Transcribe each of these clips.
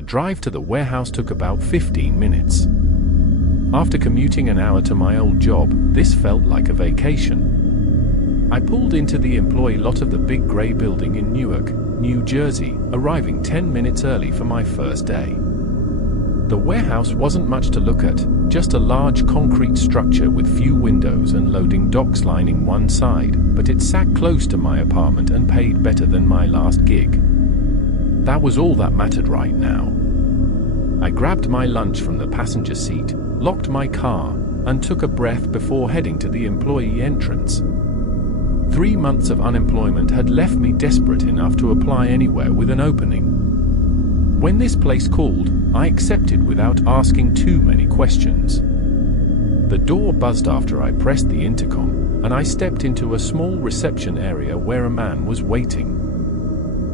The drive to the warehouse took about 15 minutes. After commuting an hour to my old job, this felt like a vacation. I pulled into the employee lot of the big gray building in Newark, New Jersey, arriving 10 minutes early for my first day. The warehouse wasn't much to look at, just a large concrete structure with few windows and loading docks lining one side, but it sat close to my apartment and paid better than my last gig. That was all that mattered right now. I grabbed my lunch from the passenger seat, locked my car, and took a breath before heading to the employee entrance. 3 months of unemployment had left me desperate enough to apply anywhere with an opening. When this place called, I accepted without asking too many questions. The door buzzed after I pressed the intercom, and I stepped into a small reception area where a man was waiting.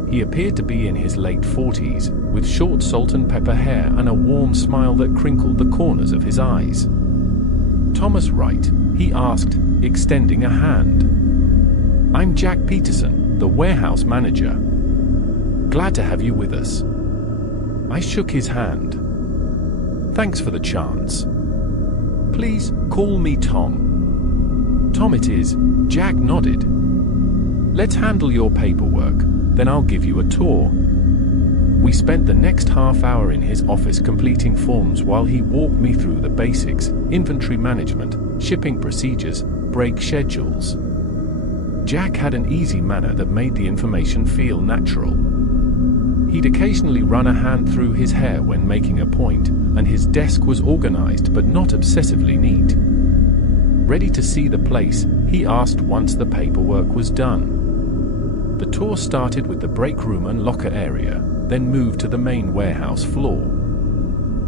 He appeared to be in his late 40s, with short salt and pepper hair and a warm smile that crinkled the corners of his eyes. "Thomas Wright?" he asked, extending a hand. "I'm Jack Peterson, the warehouse manager. Glad to have you with us." I shook his hand. "Thanks for the chance. Please call me Tom." "Tom it is," Jack nodded. "Let's handle your paperwork, then I'll give you a tour." We spent the next half hour in his office completing forms while he walked me through the basics: inventory management, shipping procedures, break schedules. Jack had an easy manner that made the information feel natural. He'd occasionally run a hand through his hair when making a point, and his desk was organized but not obsessively neat. Ready to see the place, he asked once the paperwork was done. The tour started with the break room and locker area, then moved to the main warehouse floor.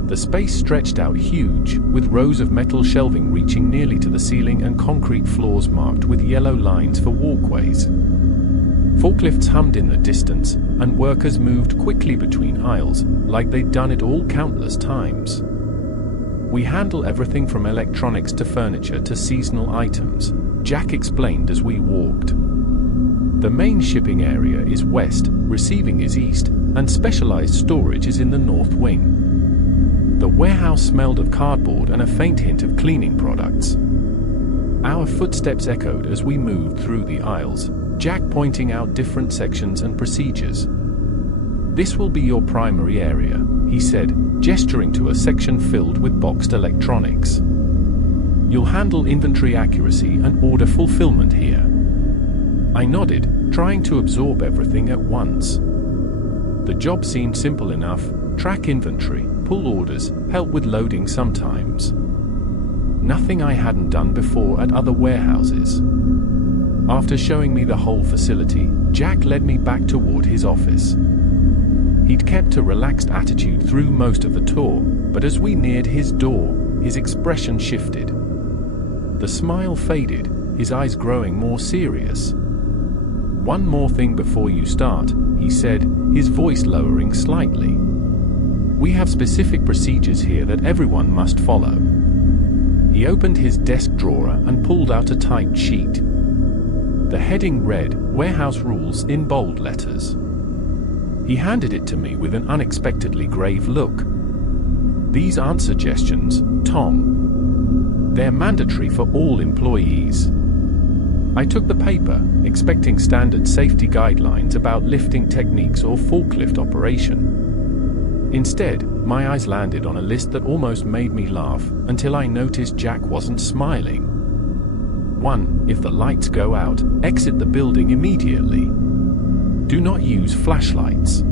The space stretched out huge, with rows of metal shelving reaching nearly to the ceiling and concrete floors marked with yellow lines for walkways. Forklifts hummed in the distance, and workers moved quickly between aisles, like they'd done it all countless times. "We handle everything from electronics to furniture to seasonal items," Jack explained as we walked. "The main shipping area is west, receiving is east, and specialized storage is in the north wing." The warehouse smelled of cardboard and a faint hint of cleaning products. Our footsteps echoed as we moved through the aisles, Jack pointing out different sections and procedures. "This will be your primary area," he said, gesturing to a section filled with boxed electronics. "You'll handle inventory accuracy and order fulfillment here." I nodded, trying to absorb everything at once. The job seemed simple enough: track inventory, pull orders, help with loading sometimes. Nothing I hadn't done before at other warehouses. After showing me the whole facility, Jack led me back toward his office. He'd kept a relaxed attitude through most of the tour, but as we neared his door, his expression shifted. The smile faded, his eyes growing more serious. "One more thing before you start," he said, his voice lowering slightly. "We have specific procedures here that everyone must follow." He opened his desk drawer and pulled out a typed sheet. The heading read, "Warehouse Rules," in bold letters. He handed it to me with an unexpectedly grave look. "These aren't suggestions, Tom. They're mandatory for all employees." I took the paper, expecting standard safety guidelines about lifting techniques or forklift operation. Instead, my eyes landed on a list that almost made me laugh, until I noticed Jack wasn't smiling. 1. If the lights go out, exit the building immediately. Do not use flashlights.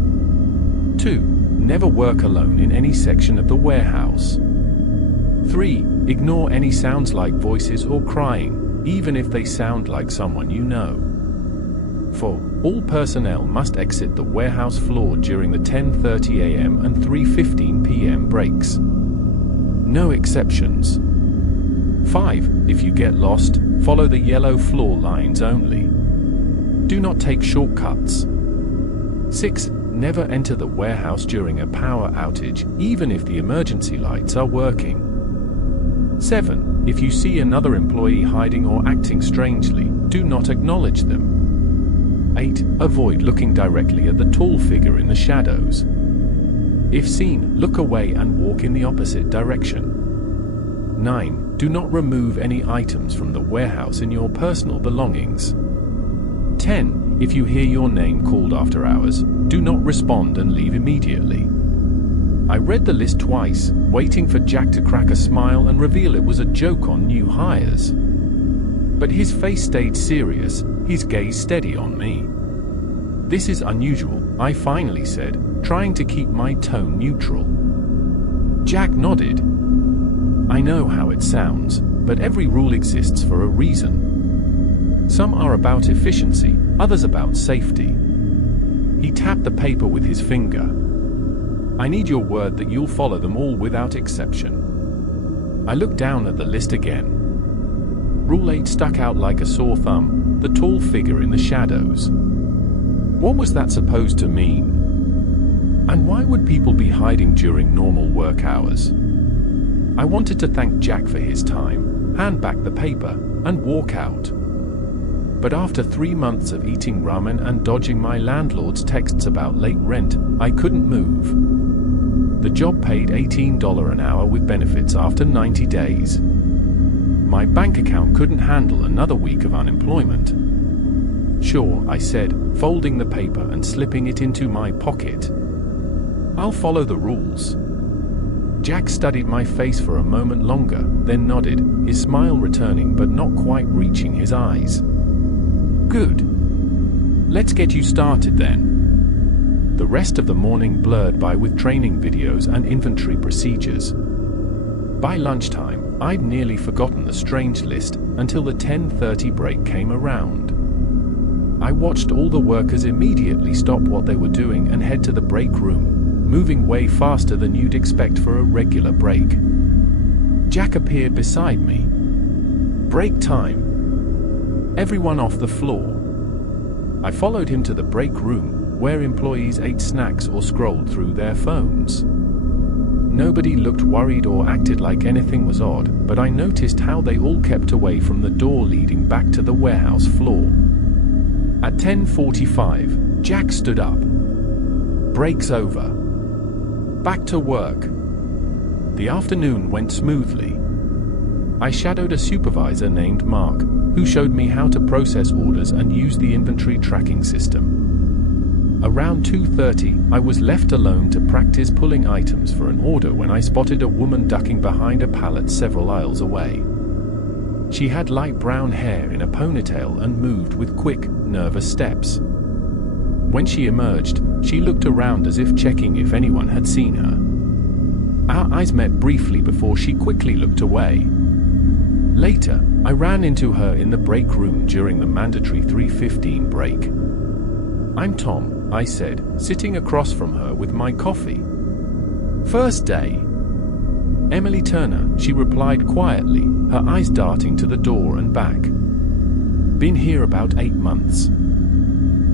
2. Never work alone in any section of the warehouse. 3. Ignore any sounds like voices or crying, even if they sound like someone you know. 4. All personnel must exit the warehouse floor during the 10:30 a.m. and 3:15 p.m. breaks. No exceptions. 5. If you get lost, follow the yellow floor lines only. Do not take shortcuts. 6. Never enter the warehouse during a power outage, even if the emergency lights are working. 7. If you see another employee hiding or acting strangely, do not acknowledge them. 8. Avoid looking directly at the tall figure in the shadows. If seen, look away and walk in the opposite direction. 9. Do not remove any items from the warehouse in your personal belongings. 10. If you hear your name called after hours, do not respond and leave immediately. I read the list twice, waiting for Jack to crack a smile and reveal it was a joke on new hires. But his face stayed serious, his gaze steady on me. This is unusual, I finally said, trying to keep my tone neutral. Jack nodded. I know how it sounds, but every rule exists for a reason. Some are about efficiency, others about safety. He tapped the paper with his finger. I need your word that you'll follow them all without exception. I looked down at the list again. Rule 8 stuck out like a sore thumb, the tall figure in the shadows. What was that supposed to mean? And why would people be hiding during normal work hours? I wanted to thank Jack for his time, hand back the paper, and walk out. But after 3 months of eating ramen and dodging my landlord's texts about late rent, I couldn't move. The job paid $18 an hour with benefits after 90 days. My bank account couldn't handle another week of unemployment. Sure, I said, folding the paper and slipping it into my pocket. I'll follow the rules. Jack studied my face for a moment longer, then nodded, his smile returning but not quite reaching his eyes. Good. Let's get you started then. The rest of the morning blurred by with training videos and inventory procedures. By lunchtime, I'd nearly forgotten the strange list until the 10:30 break came around. I watched all the workers immediately stop what they were doing and head to the break room, moving way faster than you'd expect for a regular break. Jack appeared beside me. Break time. Everyone off the floor. I followed him to the break room, where employees ate snacks or scrolled through their phones. Nobody looked worried or acted like anything was odd, but I noticed how they all kept away from the door leading back to the warehouse floor. At 10:45, Jack stood up. Break's over. Back to work. The afternoon went smoothly. I shadowed a supervisor named Mark, who showed me how to process orders and use the inventory tracking system. Around 2:30, I was left alone to practice pulling items for an order when I spotted a woman ducking behind a pallet several aisles away. She had light brown hair in a ponytail and moved with quick, nervous steps. When she emerged, she looked around as if checking if anyone had seen her. Our eyes met briefly before she quickly looked away. Later, I ran into her in the break room during the mandatory 3:15 break. I'm Tom, I said, sitting across from her with my coffee. First day. Emily Turner, she replied quietly, her eyes darting to the door and back. Been here about 8 months.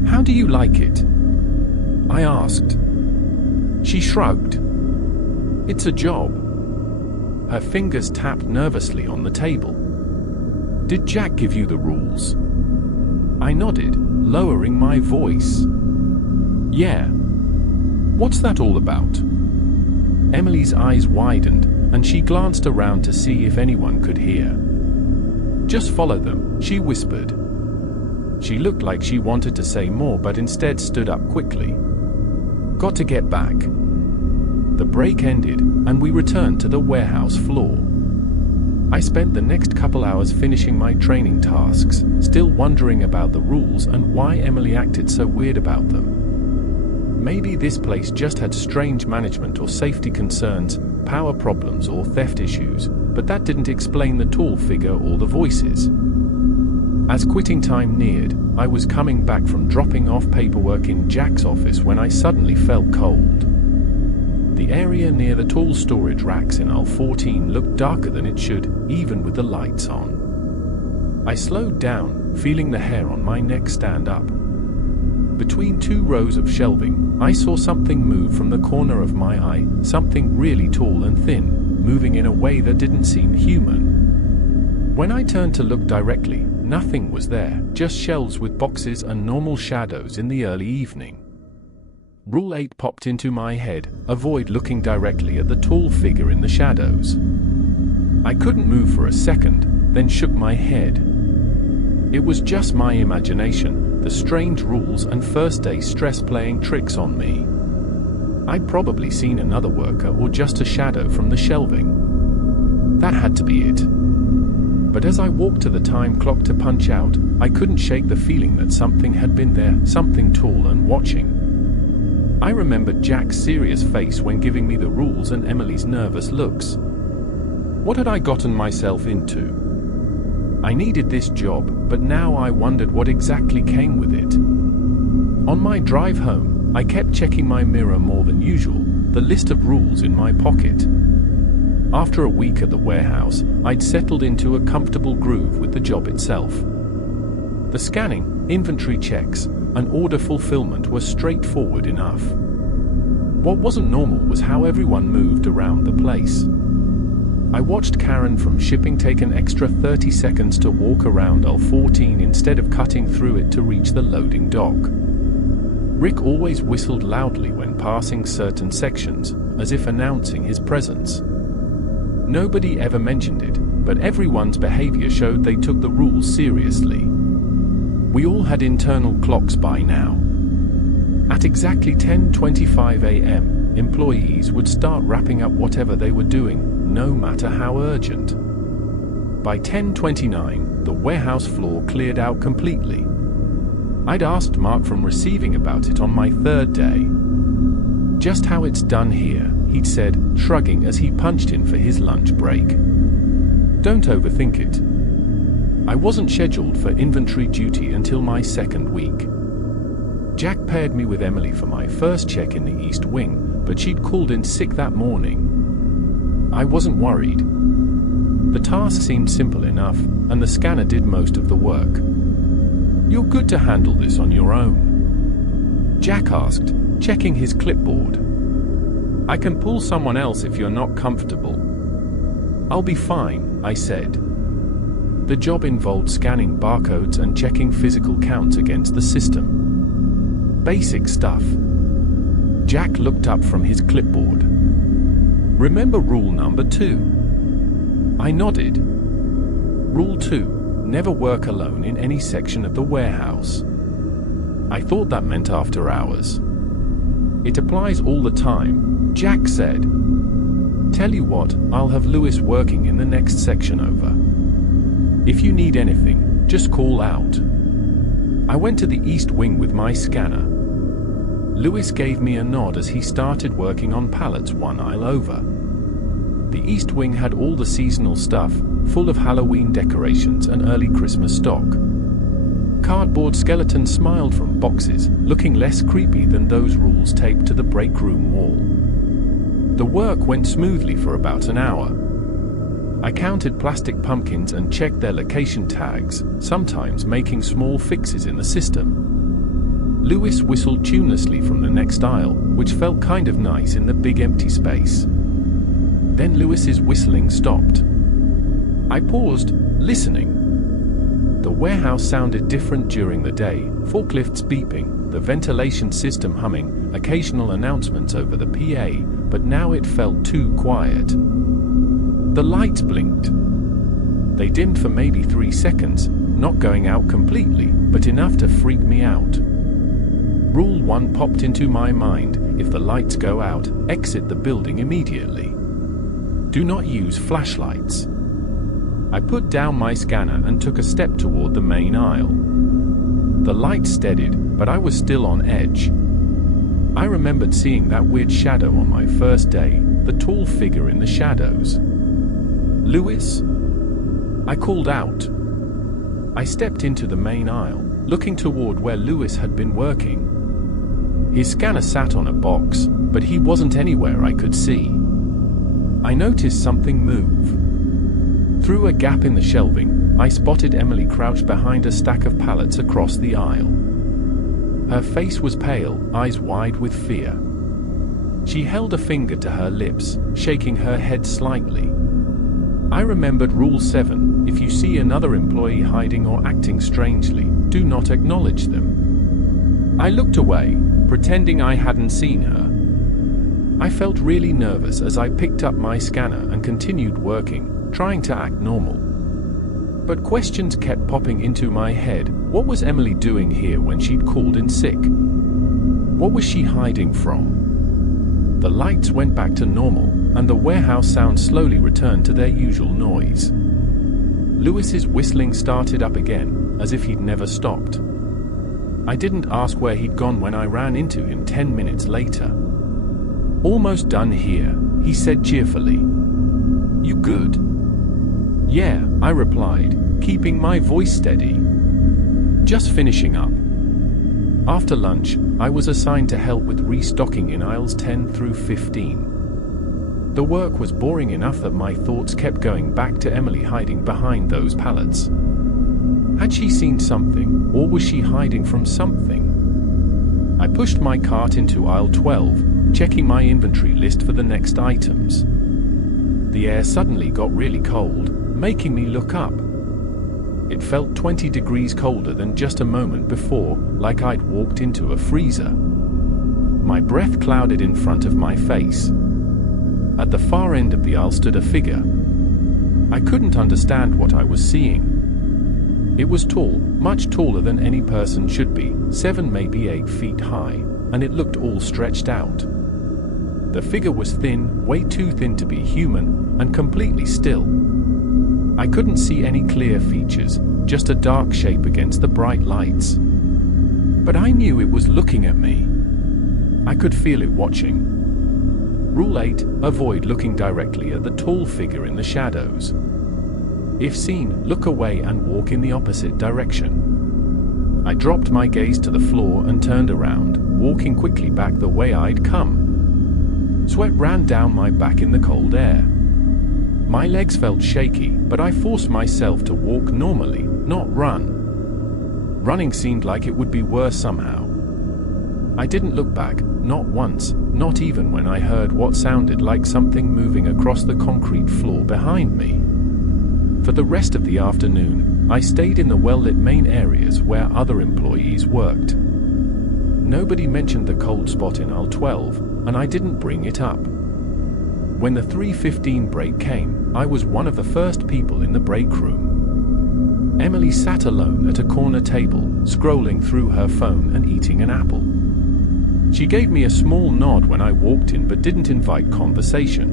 How do you like it? I asked. She shrugged. It's a job. Her fingers tapped nervously on the table. Did Jack give you the rules? I nodded, lowering my voice. Yeah. What's that all about? Emily's eyes widened, and she glanced around to see if anyone could hear. Just follow them, she whispered. She looked like she wanted to say more but instead stood up quickly. Got to get back. The break ended, and we returned to the warehouse floor. I spent the next couple hours finishing my training tasks, still wondering about the rules and why Emily acted so weird about them. Maybe this place just had strange management or safety concerns, power problems or theft issues, but that didn't explain the tall figure or the voices. As quitting time neared, I was coming back from dropping off paperwork in Jack's office when I suddenly felt cold. The area near the tall storage racks in aisle 14 looked darker than it should, even with the lights on. I slowed down, feeling the hair on my neck stand up. Between 2 rows of shelving, I saw something move from the corner of my eye, something really tall and thin, moving in a way that didn't seem human. When I turned to look directly, nothing was there, just shelves with boxes and normal shadows in the early evening. Rule 8 popped into my head: avoid looking directly at the tall figure in the shadows. I couldn't move for a second, then shook my head. It was just my imagination, the strange rules and first day stress playing tricks on me. I'd probably seen another worker or just a shadow from the shelving. That had to be it. But as I walked to the time clock to punch out, I couldn't shake the feeling that something had been there, something tall and watching. I remembered Jack's serious face when giving me the rules and Emily's nervous looks. What had I gotten myself into? I needed this job, but now I wondered what exactly came with it. On my drive home, I kept checking my mirror more than usual, the list of rules in my pocket. After a week at the warehouse, I'd settled into a comfortable groove with the job itself. The scanning, inventory checks, and order fulfillment were straightforward enough. What wasn't normal was how everyone moved around the place. I watched Karen from shipping take an extra 30 seconds to walk around aisle 14 instead of cutting through it to reach the loading dock. Rick always whistled loudly when passing certain sections, as if announcing his presence. Nobody ever mentioned it, but everyone's behavior showed they took the rules seriously. We all had internal clocks by now. At exactly 10:25 a.m., employees would start wrapping up whatever they were doing, no matter how urgent. By 10:29, the warehouse floor cleared out completely. I'd asked Mark from receiving about it on my third day. Just how it's done here, he'd said, shrugging as he punched in for his lunch break. Don't overthink it. I wasn't scheduled for inventory duty until my second week. Jack paired me with Emily for my first check in the East Wing, but she'd called in sick that morning. I wasn't worried. The task seemed simple enough, and the scanner did most of the work. You're good to handle this on your own? Jack asked, checking his clipboard. I can pull someone else if you're not comfortable. I'll be fine, I said. The job involved scanning barcodes and checking physical counts against the system. Basic stuff. Jack looked up from his clipboard. Remember rule number 2? I nodded. Rule 2, never work alone in any section of the warehouse. I thought that meant after hours. It applies all the time, Jack said. Tell you what, I'll have Lewis working in the next section over. If you need anything, just call out. I went to the East Wing with my scanner. Lewis gave me a nod as he started working on pallets one aisle over. The East Wing had all the seasonal stuff, full of Halloween decorations and early Christmas stock. Cardboard skeletons smiled from boxes, looking less creepy than those rules taped to the break room wall. The work went smoothly for about an hour. I counted plastic pumpkins and checked their location tags, sometimes making small fixes in the system. Lewis whistled tunelessly from the next aisle, which felt kind of nice in the big empty space. Then Lewis's whistling stopped. I paused, listening. The warehouse sounded different during the day, forklifts beeping, the ventilation system humming, occasional announcements over the PA, but now it felt too quiet. The lights blinked. They dimmed for maybe 3 seconds, not going out completely, but enough to freak me out. Rule 1 popped into my mind: if the lights go out, exit the building immediately. Do not use flashlights. I put down my scanner and took a step toward the main aisle. The light steadied, but I was still on edge. I remembered seeing that weird shadow on my first day, the tall figure in the shadows. Lewis? I called out. I stepped into the main aisle, looking toward where Lewis had been working. His scanner sat on a box, but he wasn't anywhere I could see. I noticed something move. Through a gap in the shelving, I spotted Emily crouched behind a stack of pallets across the aisle. Her face was pale, eyes wide with fear. She held a finger to her lips, shaking her head slightly. I remembered Rule 7, if you see another employee hiding or acting strangely, do not acknowledge them. I looked away, pretending I hadn't seen her. I felt really nervous as I picked up my scanner and continued working, trying to act normal. But questions kept popping into my head. What was Emily doing here when she'd called in sick? What was she hiding from? The lights went back to normal, and the warehouse sounds slowly returned to their usual noise. Lewis's whistling started up again, as if he'd never stopped. I didn't ask where he'd gone when I ran into him 10 minutes later. "Almost done here," he said cheerfully. "You good?" "Yeah," I replied, keeping my voice steady. "Just finishing up." After lunch, I was assigned to help with restocking in aisles 10 through 15. The work was boring enough that my thoughts kept going back to Emily hiding behind those pallets. Had she seen something, or was she hiding from something? I pushed my cart into aisle 12, checking my inventory list for the next items. The air suddenly got really cold, making me look up. It felt 20 degrees colder than just a moment before, like I'd walked into a freezer. My breath clouded in front of my face. At the far end of the aisle stood a figure. I couldn't understand what I was seeing. It was tall, much taller than any person should be, 7 maybe 8 feet high, and it looked all stretched out. The figure was thin, way too thin to be human, and completely still. I couldn't see any clear features, just a dark shape against the bright lights. But I knew it was looking at me. I could feel it watching. Rule 8, avoid looking directly at the tall figure in the shadows. If seen, look away and walk in the opposite direction. I dropped my gaze to the floor and turned around, walking quickly back the way I'd come. Sweat ran down my back in the cold air. My legs felt shaky, but I forced myself to walk normally, not run. Running seemed like it would be worse somehow. I didn't look back, not once, not even when I heard what sounded like something moving across the concrete floor behind me. For the rest of the afternoon, I stayed in the well-lit main areas where other employees worked. Nobody mentioned the cold spot in aisle 12, and I didn't bring it up. When the 3:15 break came, I was one of the first people in the break room. Emily sat alone at a corner table, scrolling through her phone and eating an apple. She gave me a small nod when I walked in but didn't invite conversation.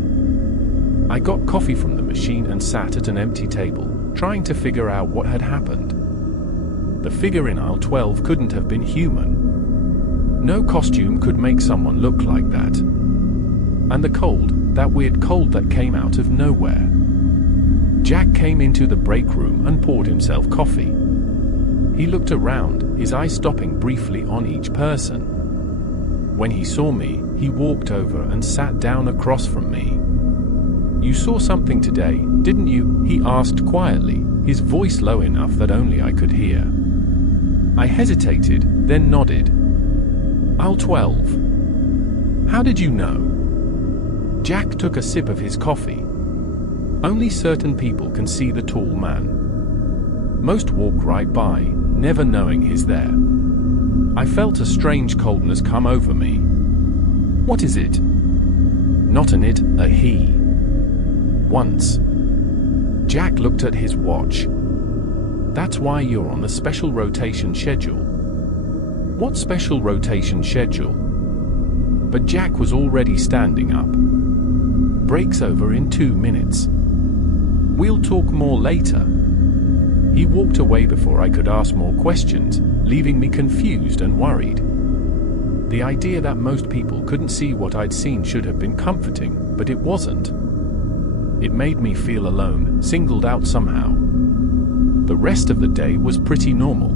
I got coffee from the machine and sat at an empty table, trying to figure out what had happened. The figure in aisle 12 couldn't have been human. No costume could make someone look like that. And the cold, that weird cold that came out of nowhere. Jack came into the break room and poured himself coffee. He looked around, his eyes stopping briefly on each person. When he saw me, he walked over and sat down across from me. "You saw something today, didn't you?" he asked quietly, his voice low enough that only I could hear. I hesitated, then nodded. "Aisle 12. How did you know?" Jack took a sip of his coffee. "Only certain people can see the tall man. Most walk right by, never knowing he's there." I felt a strange coldness come over me. "What is it?" "Not an it, a he." "Once." Jack looked at his watch. "That's why you're on the special rotation schedule." "What special rotation schedule?" But Jack was already standing up. "Break's over in 2 minutes. We'll talk more later." He walked away before I could ask more questions, leaving me confused and worried. The idea that most people couldn't see what I'd seen should have been comforting, but it wasn't. It made me feel alone, singled out somehow. The rest of the day was pretty normal.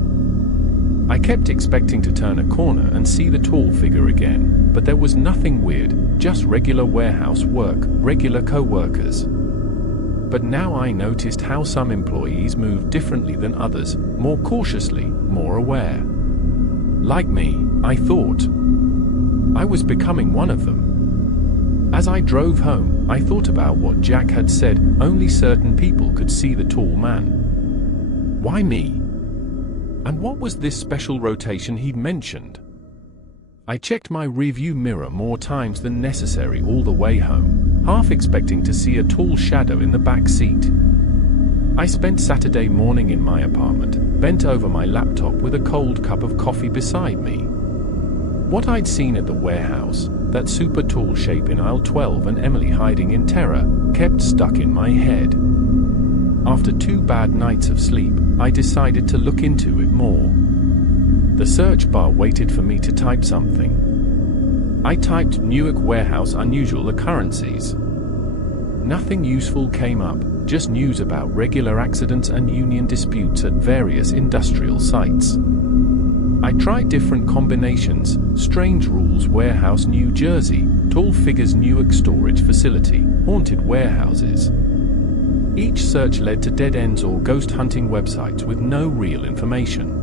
I kept expecting to turn a corner and see the tall figure again, but there was nothing weird, just regular warehouse work, regular co-workers. But now I noticed how some employees moved differently than others, more cautiously, more aware. Like me, I thought. I was becoming one of them. As I drove home, I thought about what Jack had said, only certain people could see the tall man. Why me? And what was this special rotation he'd mentioned? I checked my rearview mirror more times than necessary all the way home, half expecting to see a tall shadow in the back seat. I spent Saturday morning in my apartment, bent over my laptop with a cold cup of coffee beside me. What I'd seen at the warehouse, that super tall shape in aisle 12 and Emily hiding in terror, kept stuck in my head. After 2 bad nights of sleep, I decided to look into it more. The search bar waited for me to type something. I typed Newark warehouse unusual occurrences. Nothing useful came up, just news about regular accidents and union disputes at various industrial sites. I tried different combinations: strange rules warehouse New Jersey, tall figures Newark storage facility, haunted warehouses. Each search led to dead ends or ghost hunting websites with no real information.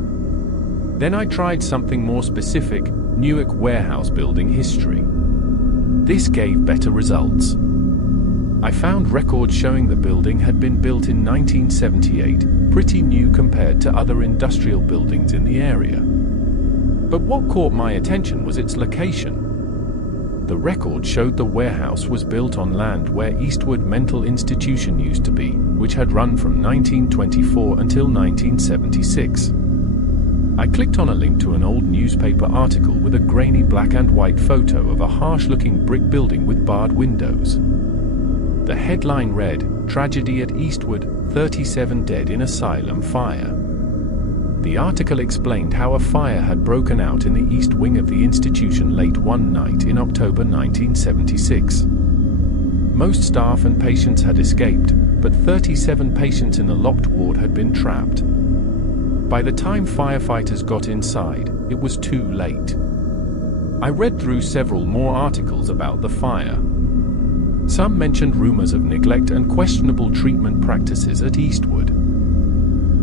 Then I tried something more specific: Newark warehouse building history. This gave better results. I found records showing the building had been built in 1978, pretty new compared to other industrial buildings in the area. But what caught my attention was its location. The record showed the warehouse was built on land where Eastwood Mental Institution used to be, which had run from 1924 until 1976. I clicked on a link to an old newspaper article with a grainy black and white photo of a harsh-looking brick building with barred windows. The headline read, "Tragedy at Eastwood, 37 dead in asylum fire." The article explained how a fire had broken out in the east wing of the institution late one night in October 1976. Most staff and patients had escaped, but 37 patients in the locked ward had been trapped. By the time firefighters got inside, it was too late. I read through several more articles about the fire. Some mentioned rumors of neglect and questionable treatment practices at Eastwood.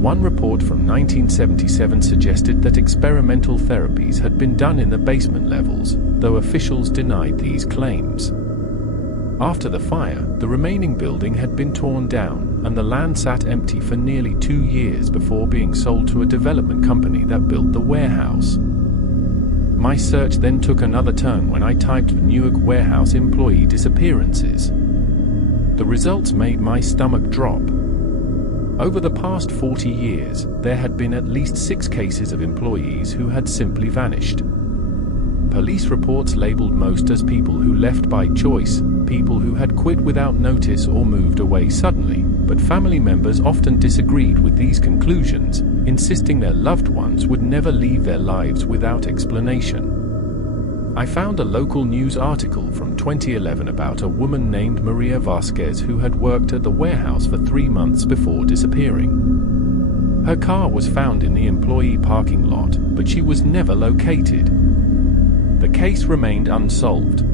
One report from 1977 suggested that experimental therapies had been done in the basement levels, though officials denied these claims. After the fire, the remaining building had been torn down, and the land sat empty for nearly 2 years before being sold to a development company that built the warehouse. My search then took another turn when I typed Newark warehouse employee disappearances. The results made my stomach drop. Over the past 40 years, there had been at least 6 cases of employees who had simply vanished. Police reports labeled most as people who left by choice, people who had quit without notice or moved away suddenly, but family members often disagreed with these conclusions, insisting their loved ones would never leave their lives without explanation. I found a local news article from 2011 about a woman named Maria Vasquez who had worked at the warehouse for 3 months before disappearing. Her car was found in the employee parking lot, but she was never located. The case remained unsolved.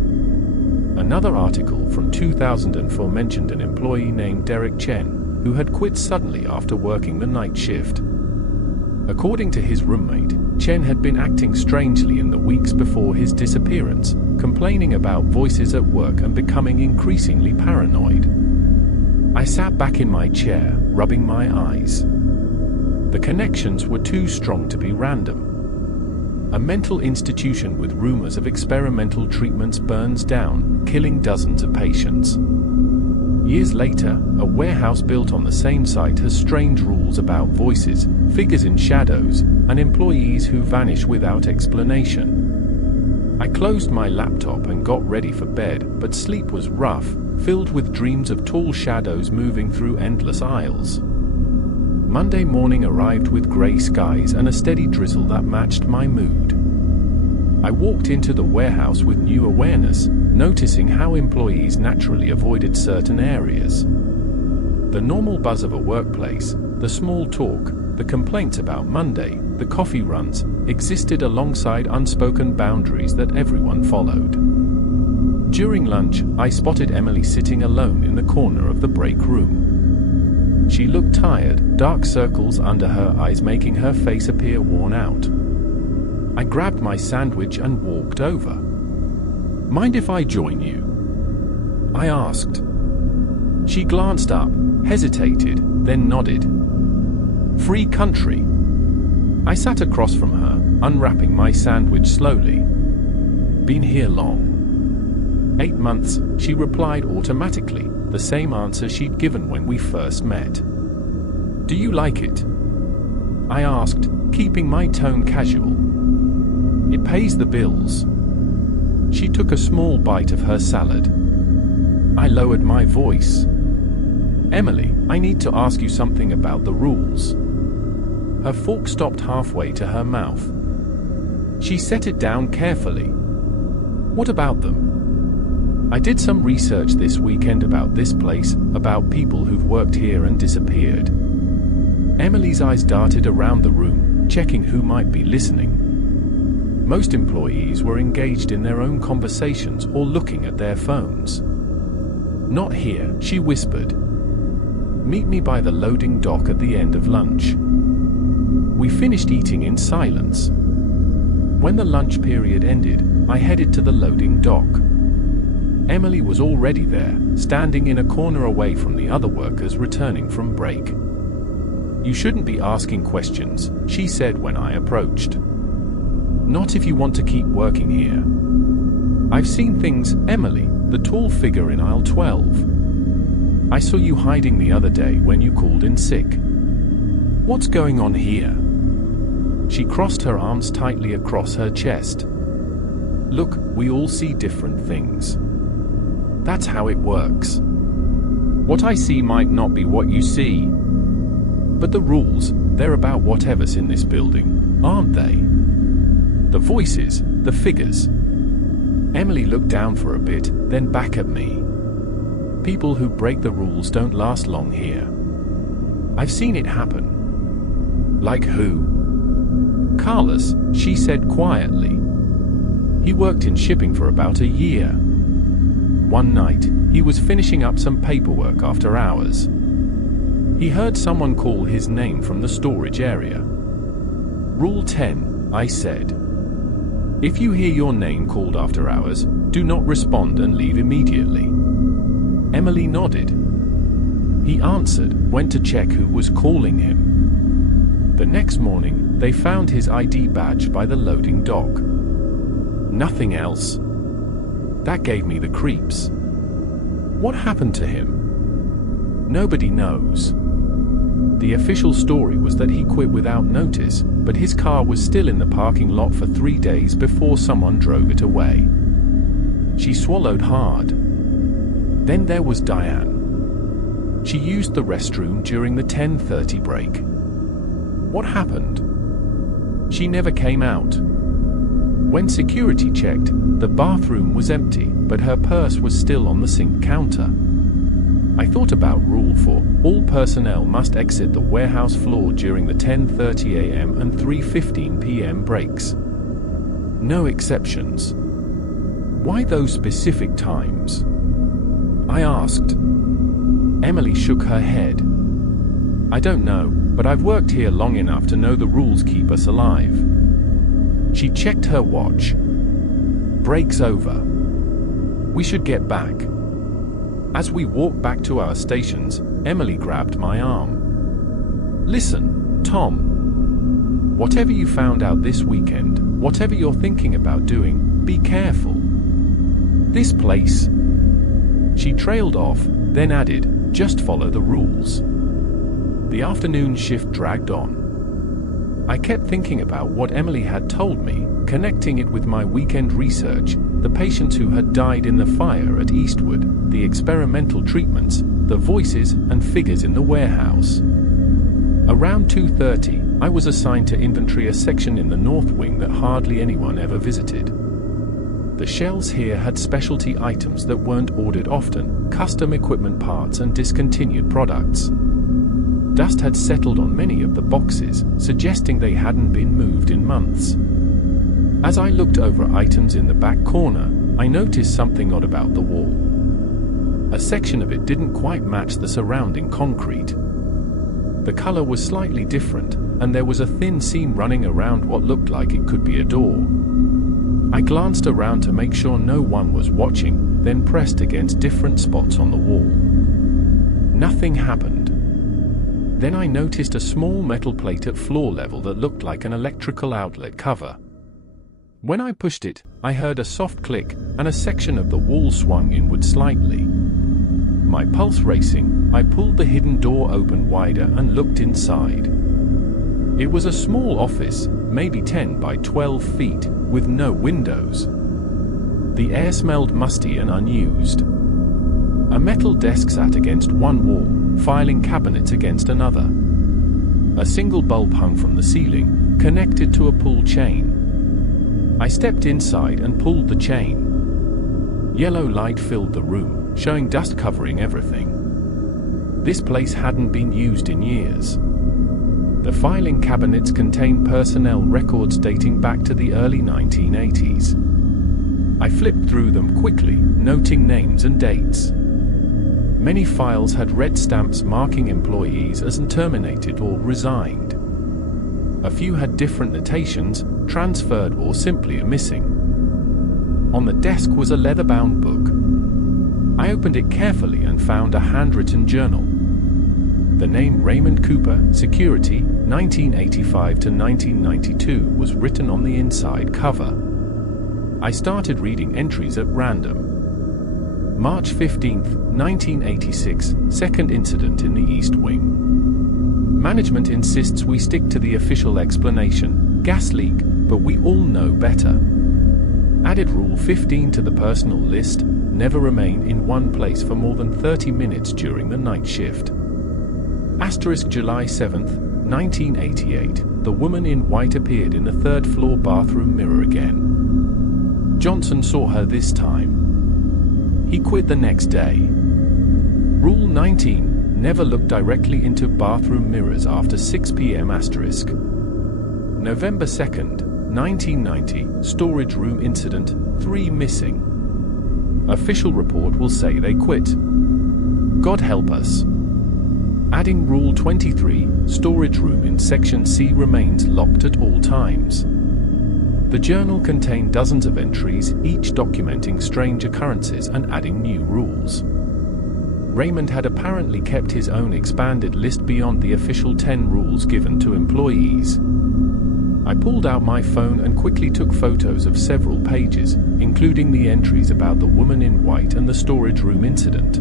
Another article from 2004 mentioned an employee named Derek Chen, who had quit suddenly after working the night shift. According to his roommate, Chen had been acting strangely in the weeks before his disappearance, complaining about voices at work and becoming increasingly paranoid. I sat back in my chair, rubbing my eyes. The connections were too strong to be random. A mental institution with rumors of experimental treatments burns down, killing dozens of patients. Years later, a warehouse built on the same site has strange rules about voices, figures in shadows, and employees who vanish without explanation. I closed my laptop and got ready for bed, but sleep was rough, filled with dreams of tall shadows moving through endless aisles. Monday morning arrived with grey skies and a steady drizzle that matched my mood. I walked into the warehouse with new awareness, noticing how employees naturally avoided certain areas. The normal buzz of a workplace, the small talk, the complaints about Monday, the coffee runs, existed alongside unspoken boundaries that everyone followed. During lunch, I spotted Emily sitting alone in the corner of the break room. She looked tired, dark circles under her eyes making her face appear worn out. I grabbed my sandwich and walked over. "Mind if I join you?" I asked. She glanced up, hesitated, then nodded. "Free country." I sat across from her, unwrapping my sandwich slowly. Been here long? 8 months, she replied automatically, the same answer she'd given when we first met. Do you like it? I asked, keeping my tone casual. It pays the bills. She took a small bite of her salad. I lowered my voice. Emily, I need to ask you something about the rules. Her fork stopped halfway to her mouth. She set it down carefully. What about them? I did some research this weekend about this place, about people who've worked here and disappeared. Emily's eyes darted around the room, checking who might be listening. Most employees were engaged in their own conversations or looking at their phones. Not here, she whispered. Meet me by the loading dock at the end of lunch. We finished eating in silence. When the lunch period ended, I headed to the loading dock. Emily was already there, standing in a corner away from the other workers returning from break. You shouldn't be asking questions, she said when I approached. Not if you want to keep working here. I've seen things, Emily, the tall figure in aisle 12. I saw you hiding the other day when you called in sick. What's going on here? She crossed her arms tightly across her chest. Look, we all see different things. That's how it works. What I see might not be what you see. But the rules, they're about whatever's in this building, aren't they? The voices, the figures. Emily looked down for a bit, then back at me. People who break the rules don't last long here. I've seen it happen. Like who? Carlos, she said quietly. He worked in shipping for about a year. One night, he was finishing up some paperwork after hours. He heard someone call his name from the storage area. Rule 10, I said. If you hear your name called after hours, do not respond and leave immediately. Emily nodded. He answered, went to check who was calling him. The next morning, they found his ID badge by the loading dock. Nothing else. That gave me the creeps. What happened to him? Nobody knows. The official story was that he quit without notice, but his car was still in the parking lot for 3 days before someone drove it away. She swallowed hard. Then there was Diane. She used the restroom during the 10:30 break. What happened? She never came out. When security checked, the bathroom was empty, but her purse was still on the sink counter. I thought about Rule 4, all personnel must exit the warehouse floor during the 10:30 a.m. and 3:15 p.m. breaks. No exceptions. Why those specific times? I asked. Emily shook her head. I don't know, but I've worked here long enough to know the rules keep us alive. She checked her watch. Break's over. We should get back. As we walked back to our stations, Emily grabbed my arm. Listen, Tom. Whatever you found out this weekend, whatever you're thinking about doing, be careful. This place. She trailed off, then added, just follow the rules. The afternoon shift dragged on. I kept thinking about what Emily had told me, connecting it with my weekend research, the patients who had died in the fire at Eastwood, the experimental treatments, the voices and figures in the warehouse. Around 2:30, I was assigned to inventory a section in the north wing that hardly anyone ever visited. The shelves here had specialty items that weren't ordered often, custom equipment parts and discontinued products. Dust had settled on many of the boxes, suggesting they hadn't been moved in months. As I looked over items in the back corner, I noticed something odd about the wall. A section of it didn't quite match the surrounding concrete. The color was slightly different, and there was a thin seam running around what looked like it could be a door. I glanced around to make sure no one was watching, then pressed against different spots on the wall. Nothing happened. Then I noticed a small metal plate at floor level that looked like an electrical outlet cover. When I pushed it, I heard a soft click, and a section of the wall swung inward slightly. My pulse racing, I pulled the hidden door open wider and looked inside. It was a small office, maybe 10 by 12 feet, with no windows. The air smelled musty and unused. A metal desk sat against one wall, filing cabinets against another. A single bulb hung from the ceiling, connected to a pull chain. I stepped inside and pulled the chain. Yellow light filled the room, showing dust covering everything. This place hadn't been used in years. The filing cabinets contained personnel records dating back to the early 1980s. I flipped through them quickly, noting names and dates. Many files had red stamps marking employees as terminated or resigned. A few had different notations, transferred or simply missing. On the desk was a leather-bound book. I opened it carefully and found a handwritten journal. The name Raymond Cooper, Security, 1985 to 1992 was written on the inside cover. I started reading entries at random. March 15, 1986, second incident in the East Wing. Management insists we stick to the official explanation, gas leak, but we all know better. Added Rule 15 to the personal list, never remain in one place for more than 30 minutes during the night shift. Asterisk July 7, 1988, the woman in white appeared in the third-floor bathroom mirror again. Johnson saw her this time. He quit the next day. Rule 19, never look directly into bathroom mirrors after 6 p.m. Asterisk. November 2nd, 1990, storage room incident, 3 missing. Official report will say they quit. God help us. Adding Rule 23, storage room in Section C remains locked at all times. The journal contained dozens of entries, each documenting strange occurrences and adding new rules. Raymond had apparently kept his own expanded list beyond the official 10 rules given to employees. I pulled out my phone and quickly took photos of several pages, including the entries about the woman in white and the storage room incident.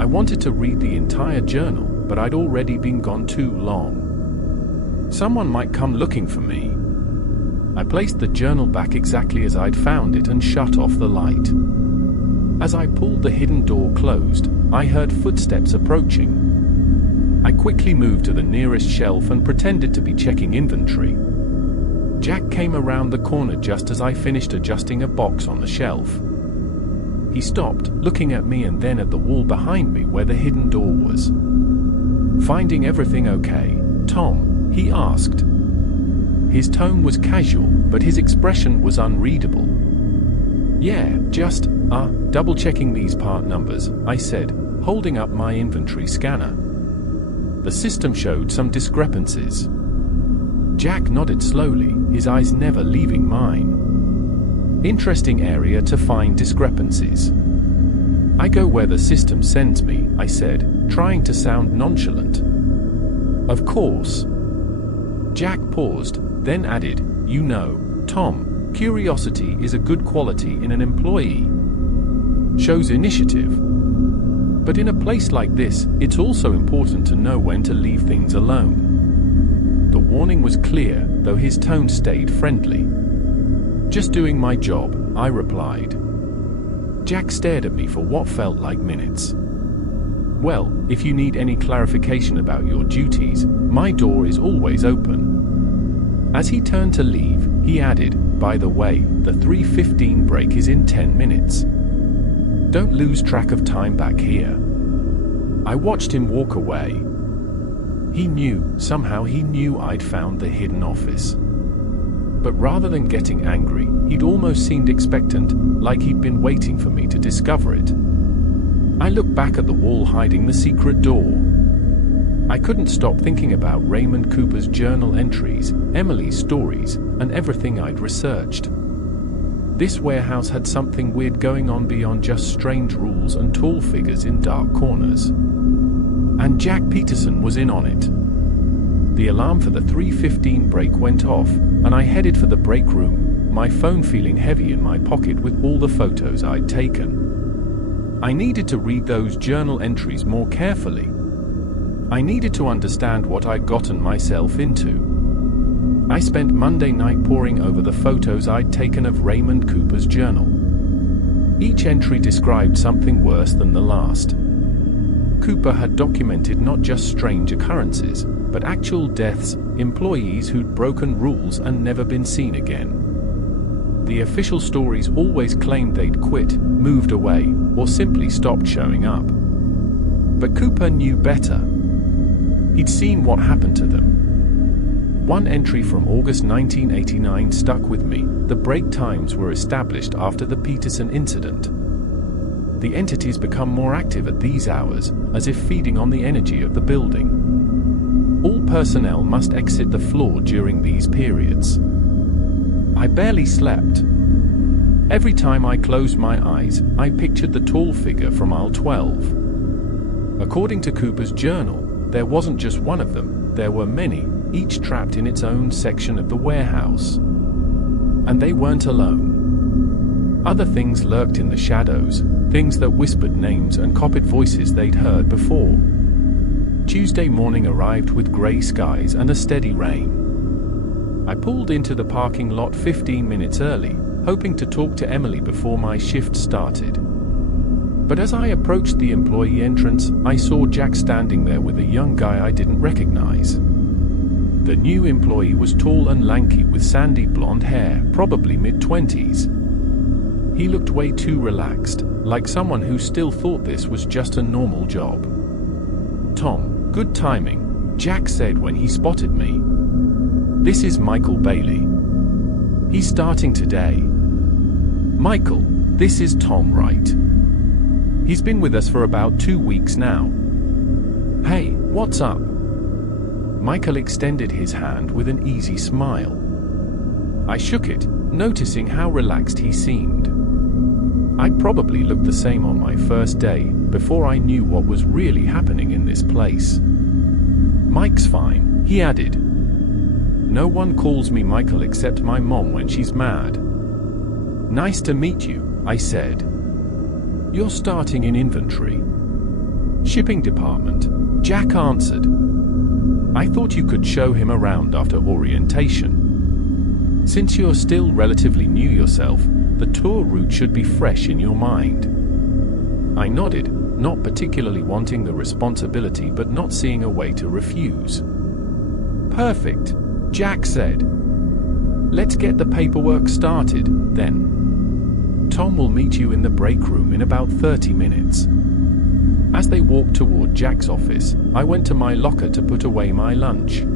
I wanted to read the entire journal, but I'd already been gone too long. Someone might come looking for me. I placed the journal back exactly as I'd found it and shut off the light. As I pulled the hidden door closed, I heard footsteps approaching. I quickly moved to the nearest shelf and pretended to be checking inventory. Jack came around the corner just as I finished adjusting a box on the shelf. He stopped, looking at me and then at the wall behind me where the hidden door was. "Finding everything okay, Tom?" he asked. His tone was casual, but his expression was unreadable. "Yeah, just, double-checking these part numbers," I said, holding up my inventory scanner. The system showed some discrepancies. Jack nodded slowly, his eyes never leaving mine. "Interesting area to find discrepancies." "I go where the system sends me," I said, trying to sound nonchalant. "Of course." Jack paused, then added, "You know, Tom, curiosity is a good quality in an employee. Shows initiative. But in a place like this, it's also important to know when to leave things alone." The warning was clear, though his tone stayed friendly. "Just doing my job," I replied. Jack stared at me for what felt like minutes. "Well, if you need any clarification about your duties, my door is always open." As he turned to leave, he added, "By the way, the 3:15 break is in 10 minutes. Don't lose track of time back here." I watched him walk away. Somehow he knew I'd found the hidden office. But rather than getting angry, he'd almost seemed expectant, like he'd been waiting for me to discover it. I looked back at the wall hiding the secret door. I couldn't stop thinking about Raymond Cooper's journal entries, Emily's stories, and everything I'd researched. This warehouse had something weird going on beyond just strange rules and tall figures in dark corners. And Jack Peterson was in on it. The alarm for the 3:15 break went off, and I headed for the break room, my phone feeling heavy in my pocket with all the photos I'd taken. I needed to read those journal entries more carefully. I needed to understand what I'd gotten myself into. I spent Monday night poring over the photos I'd taken of Raymond Cooper's journal. Each entry described something worse than the last. Cooper had documented not just strange occurrences, but actual deaths, employees who'd broken rules and never been seen again. The official stories always claimed they'd quit, moved away, or simply stopped showing up. But Cooper knew better. He'd seen what happened to them. One entry from August 1989 stuck with me. The break times were established after the Peterson incident. The entities become more active at these hours, as if feeding on the energy of the building. All personnel must exit the floor during these periods. I barely slept. Every time I closed my eyes, I pictured the tall figure from aisle 12. According to Cooper's journal, there wasn't just one of them, there were many, each trapped in its own section of the warehouse. And they weren't alone. Other things lurked in the shadows, things that whispered names and copied voices they'd heard before. Tuesday morning arrived with grey skies and a steady rain. I pulled into the parking lot 15 minutes early, hoping to talk to Emily before my shift started. But as I approached the employee entrance, I saw Jack standing there with a young guy I didn't recognize. The new employee was tall and lanky with sandy blonde hair, probably mid-20s. He looked way too relaxed, like someone who still thought this was just a normal job. "Tom, good timing," Jack said when he spotted me. "This is Michael Bailey. He's starting today." "Michael, this is Tom Wright. He's been with us for about 2 weeks now." "Hey, what's up?" Michael extended his hand with an easy smile. I shook it, noticing how relaxed he seemed. I probably looked the same on my first day, before I knew what was really happening in this place. "Mike's fine," he added. "No one calls me Michael except my mom when she's mad." "Nice to meet you," I said. "You're starting in inventory." "Shipping department," Jack answered. "I thought you could show him around after orientation. Since you're still relatively new yourself, the tour route should be fresh in your mind." I nodded, not particularly wanting the responsibility but not seeing a way to refuse. "Perfect," Jack said. "Let's get the paperwork started, then. Tom will meet you in the break room in about 30 minutes. As they walked toward Jack's office, I went to my locker to put away my lunch.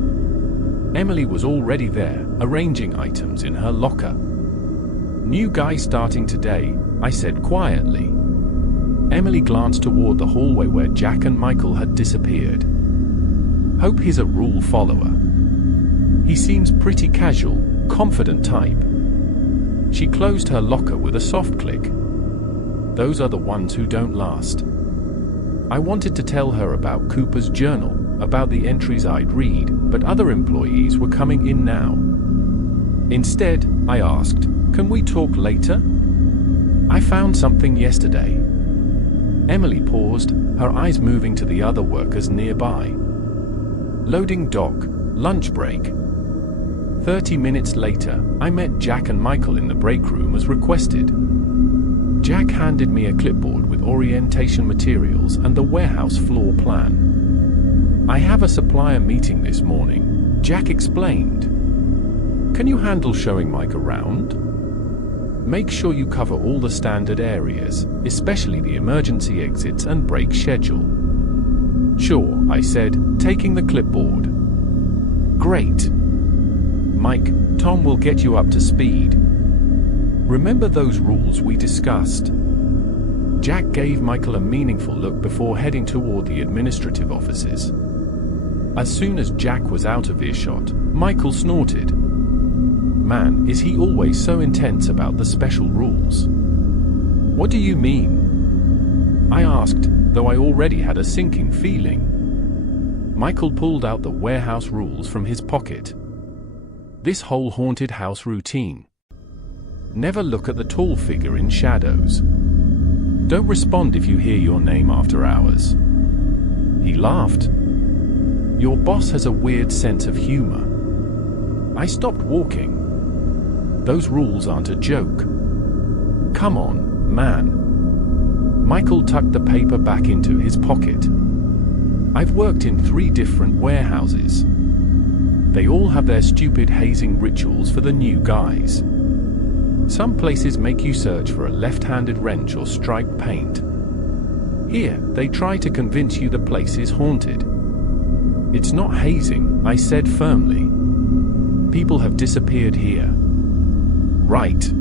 Emily was already there, arranging items in her locker. "New guy starting today," I said quietly. Emily glanced toward the hallway where Jack and Michael had disappeared. "Hope he's a rule follower. He seems pretty casual, confident type." She closed her locker with a soft click. "Those are the ones who don't last." I wanted to tell her about Cooper's journal, about the entries I'd read, but other employees were coming in now. Instead, I asked, "Can we talk later? I found something yesterday." Emily paused, her eyes moving to the other workers nearby. Loading dock, lunch break. 30 minutes later, I met Jack and Michael in the break room as requested. Jack handed me a clipboard with orientation materials and the warehouse floor plan. "I have a supplier meeting this morning," Jack explained. "Can you handle showing Mike around? Make sure you cover all the standard areas, especially the emergency exits and break schedule." "Sure," I said, taking the clipboard. "Great. Mike, Tom will get you up to speed. Remember those rules we discussed?" Jack gave Michael a meaningful look before heading toward the administrative offices. As soon as Jack was out of earshot, Michael snorted. Man, is he always so intense about the special rules. "What do you mean?" I asked, though I already had a sinking feeling. Michael pulled out the warehouse rules from his pocket. "This whole haunted house routine. Never look at the tall figure in shadows. Don't respond if you hear your name after hours." He laughed. "Your boss has a weird sense of humor." I stopped walking. "Those rules aren't a joke. Come on, man." Michael tucked the paper back into his pocket. "I've worked in 3 different warehouses. They all have their stupid hazing rituals for the new guys. Some places make you search for a left-handed wrench or stripe paint. Here, they try to convince you the place is haunted." "It's not hazing," I said firmly. "People have disappeared here." "Right.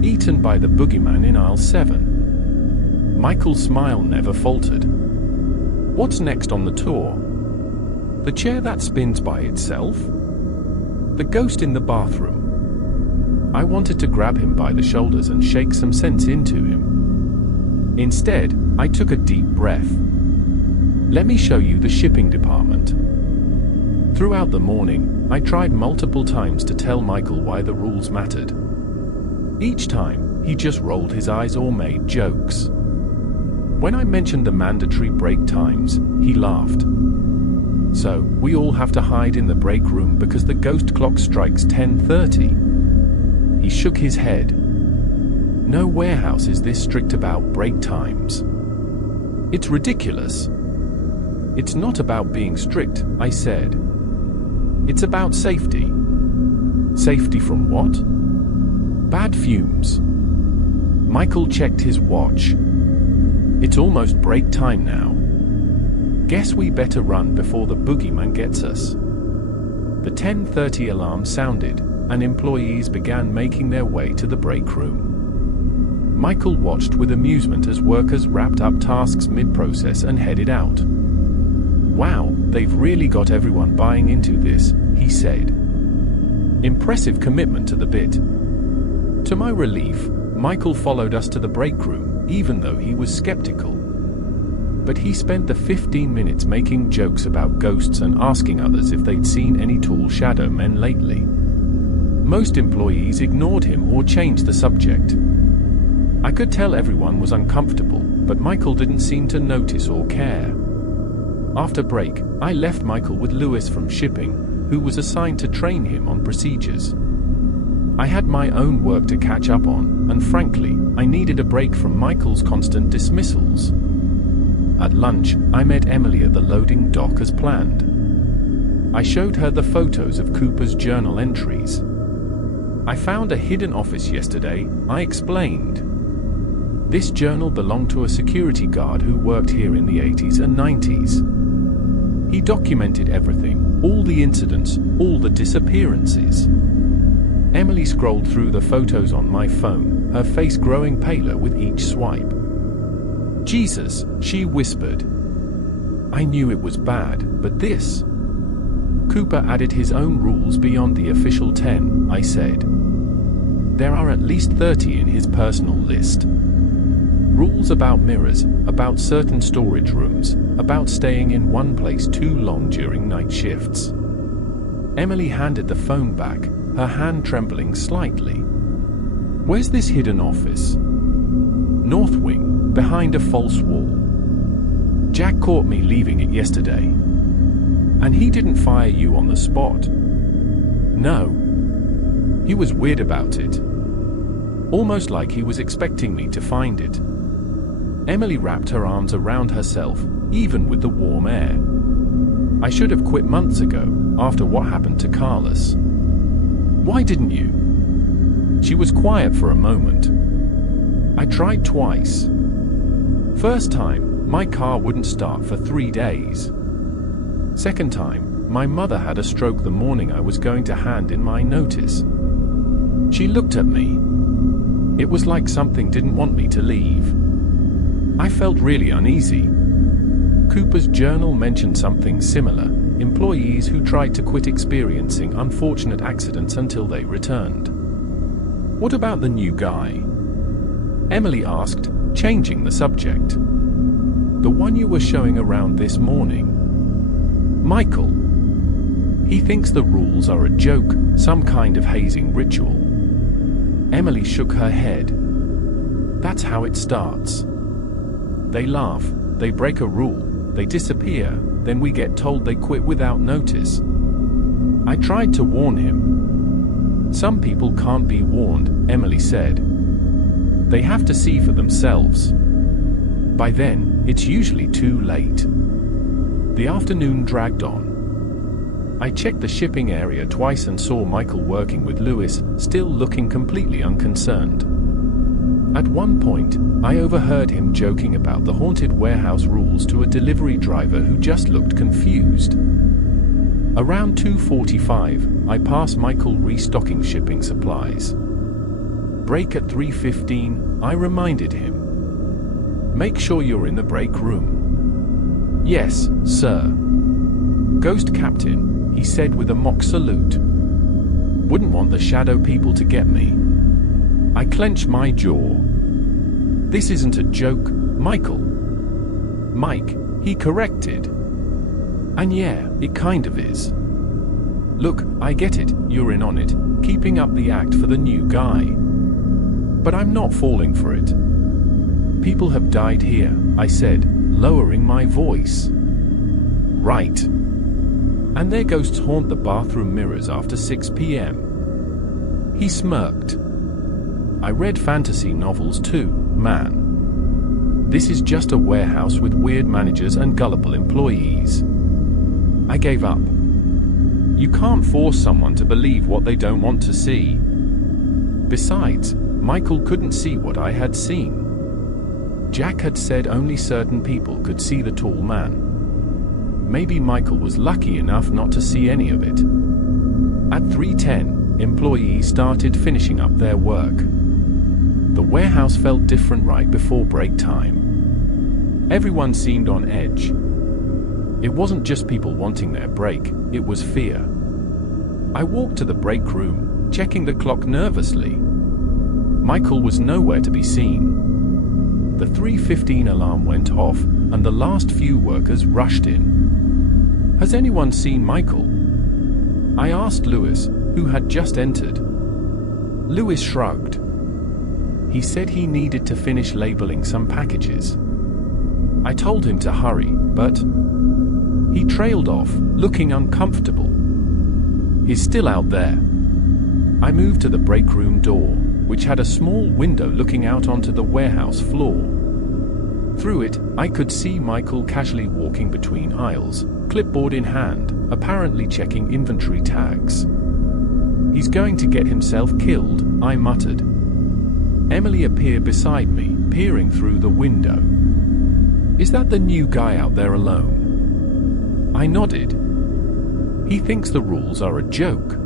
Eaten by the boogeyman in aisle 7. Michael's smile never faltered. "What's next on the tour? The chair that spins by itself? The ghost in the bathroom?" I wanted to grab him by the shoulders and shake some sense into him. Instead, I took a deep breath. "Let me show you the shipping department." Throughout the morning, I tried multiple times to tell Michael why the rules mattered. Each time, he just rolled his eyes or made jokes. When I mentioned the mandatory break times, he laughed. "So, we all have to hide in the break room because the ghost clock strikes 10:30. He shook his head. "No warehouse is this strict about break times. It's ridiculous." "It's not about being strict," I said. "It's about safety." "Safety from what?" "Bad fumes." Michael checked his watch. "It's almost break time now. Guess we better run before the boogeyman gets us." The 10:30 alarm sounded, and employees began making their way to the break room. Michael watched with amusement as workers wrapped up tasks mid-process and headed out. "Wow, they've really got everyone buying into this," he said. "Impressive commitment to the bit." To my relief, Michael followed us to the break room, even though he was skeptical. But he spent the 15 minutes making jokes about ghosts and asking others if they'd seen any tall shadow men lately. Most employees ignored him or changed the subject. I could tell everyone was uncomfortable, but Michael didn't seem to notice or care. After break, I left Michael with Lewis from shipping, who was assigned to train him on procedures. I had my own work to catch up on, and frankly, I needed a break from Michael's constant dismissals. At lunch, I met Emily at the loading dock as planned. I showed her the photos of Cooper's journal entries. "I found a hidden office yesterday," I explained. This journal belonged to a security guard who worked here in the 80s and 90s. He documented everything, all the incidents, all the disappearances. Emily scrolled through the photos on my phone, her face growing paler with each swipe. "Jesus," she whispered. I knew it was bad, but this... Cooper added his own rules beyond the official 10, I said. There are at least 30 in his personal list. Rules about mirrors, about certain storage rooms, about staying in one place too long during night shifts. Emily handed the phone back, her hand trembling slightly. "Where's this hidden office?" "North wing, behind a false wall. Jack caught me leaving it yesterday." "And he didn't fire you on the spot?" "No. He was weird about it. Almost like he was expecting me to find it." Emily wrapped her arms around herself, even with the warm air. "I should have quit months ago, after what happened to Carlos." "Why didn't you?" She was quiet for a moment. "I tried twice. First time, my car wouldn't start for 3 days. Second time, my mother had a stroke the morning I was going to hand in my notice." She looked at me. It was like something didn't want me to leave. I felt really uneasy. Cooper's journal mentioned something similar, employees who tried to quit experiencing unfortunate accidents until they returned. "What about the new guy?" Emily asked, changing the subject. "The one you were showing around this morning." "Michael. He thinks the rules are a joke, some kind of hazing ritual." Emily shook her head. That's how it starts. They laugh, they break a rule, they disappear, then we get told they quit without notice. I tried to warn him. Some people can't be warned, Emily said. They have to see for themselves. By then, it's usually too late. The afternoon dragged on. I checked the shipping area twice and saw Michael working with Lewis, still looking completely unconcerned. At one point, I overheard him joking about the haunted warehouse rules to a delivery driver who just looked confused. Around 2:45, I pass Michael restocking shipping supplies. Break at 3:15, I reminded him. Make sure you're in the break room. Yes, sir. Ghost Captain, he said with a mock salute. Wouldn't want the shadow people to get me. I clenched my jaw. This isn't a joke, Michael. Mike, he corrected. And yeah, it kind of is. Look, I get it, you're in on it, keeping up the act for the new guy. But I'm not falling for it. People have died here, I said, lowering my voice. Right. And their ghosts haunt the bathroom mirrors after 6 p.m. He smirked. I read fantasy novels too, man. This is just a warehouse with weird managers and gullible employees. I gave up. You can't force someone to believe what they don't want to see. Besides, Michael couldn't see what I had seen. Jack had said only certain people could see the tall man. Maybe Michael was lucky enough not to see any of it. At 3:10, employees started finishing up their work. The warehouse felt different right before break time. Everyone seemed on edge. It wasn't just people wanting their break, it was fear. I walked to the break room, checking the clock nervously. Michael was nowhere to be seen. The 3:15 alarm went off, and the last few workers rushed in. Has anyone seen Michael? I asked Lewis, who had just entered. Lewis shrugged. He said he needed to finish labeling some packages. I told him to hurry, but he trailed off, looking uncomfortable. He's still out there. I moved to the break room door, which had a small window looking out onto the warehouse floor. Through it, I could see Michael casually walking between aisles, clipboard in hand, apparently checking inventory tags. He's going to get himself killed, I muttered. Emily appeared beside me, peering through the window. Is that the new guy out there alone? I nodded. He thinks the rules are a joke.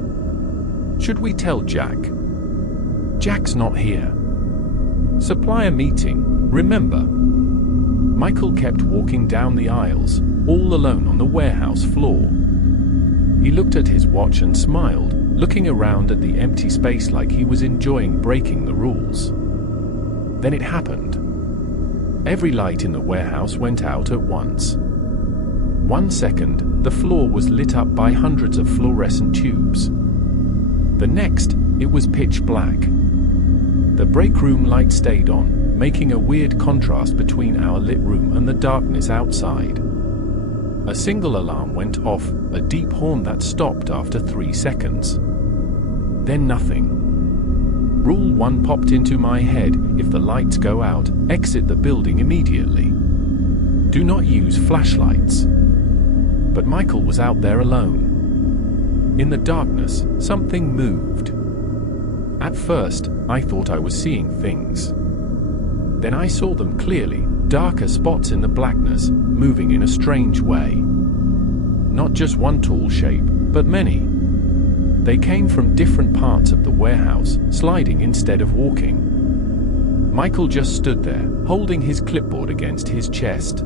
Should we tell Jack? Jack's not here. Supplier meeting, remember? Michael kept walking down the aisles, all alone on the warehouse floor. He looked at his watch and smiled, looking around at the empty space like he was enjoying breaking the rules. Then it happened. Every light in the warehouse went out at once. 1 second, the floor was lit up by hundreds of fluorescent tubes. The next, it was pitch black. The break room light stayed on, making a weird contrast between our lit room and the darkness outside. A single alarm went off, a deep horn that stopped after 3 seconds. Then nothing. Rule 1 popped into my head: if the lights go out, exit the building immediately. Do not use flashlights. But Michael was out there alone. In the darkness, something moved. At first, I thought I was seeing things. Then I saw them clearly, darker spots in the blackness, moving in a strange way. Not just one tall shape, but many. They came from different parts of the warehouse, sliding instead of walking. Michael just stood there, holding his clipboard against his chest.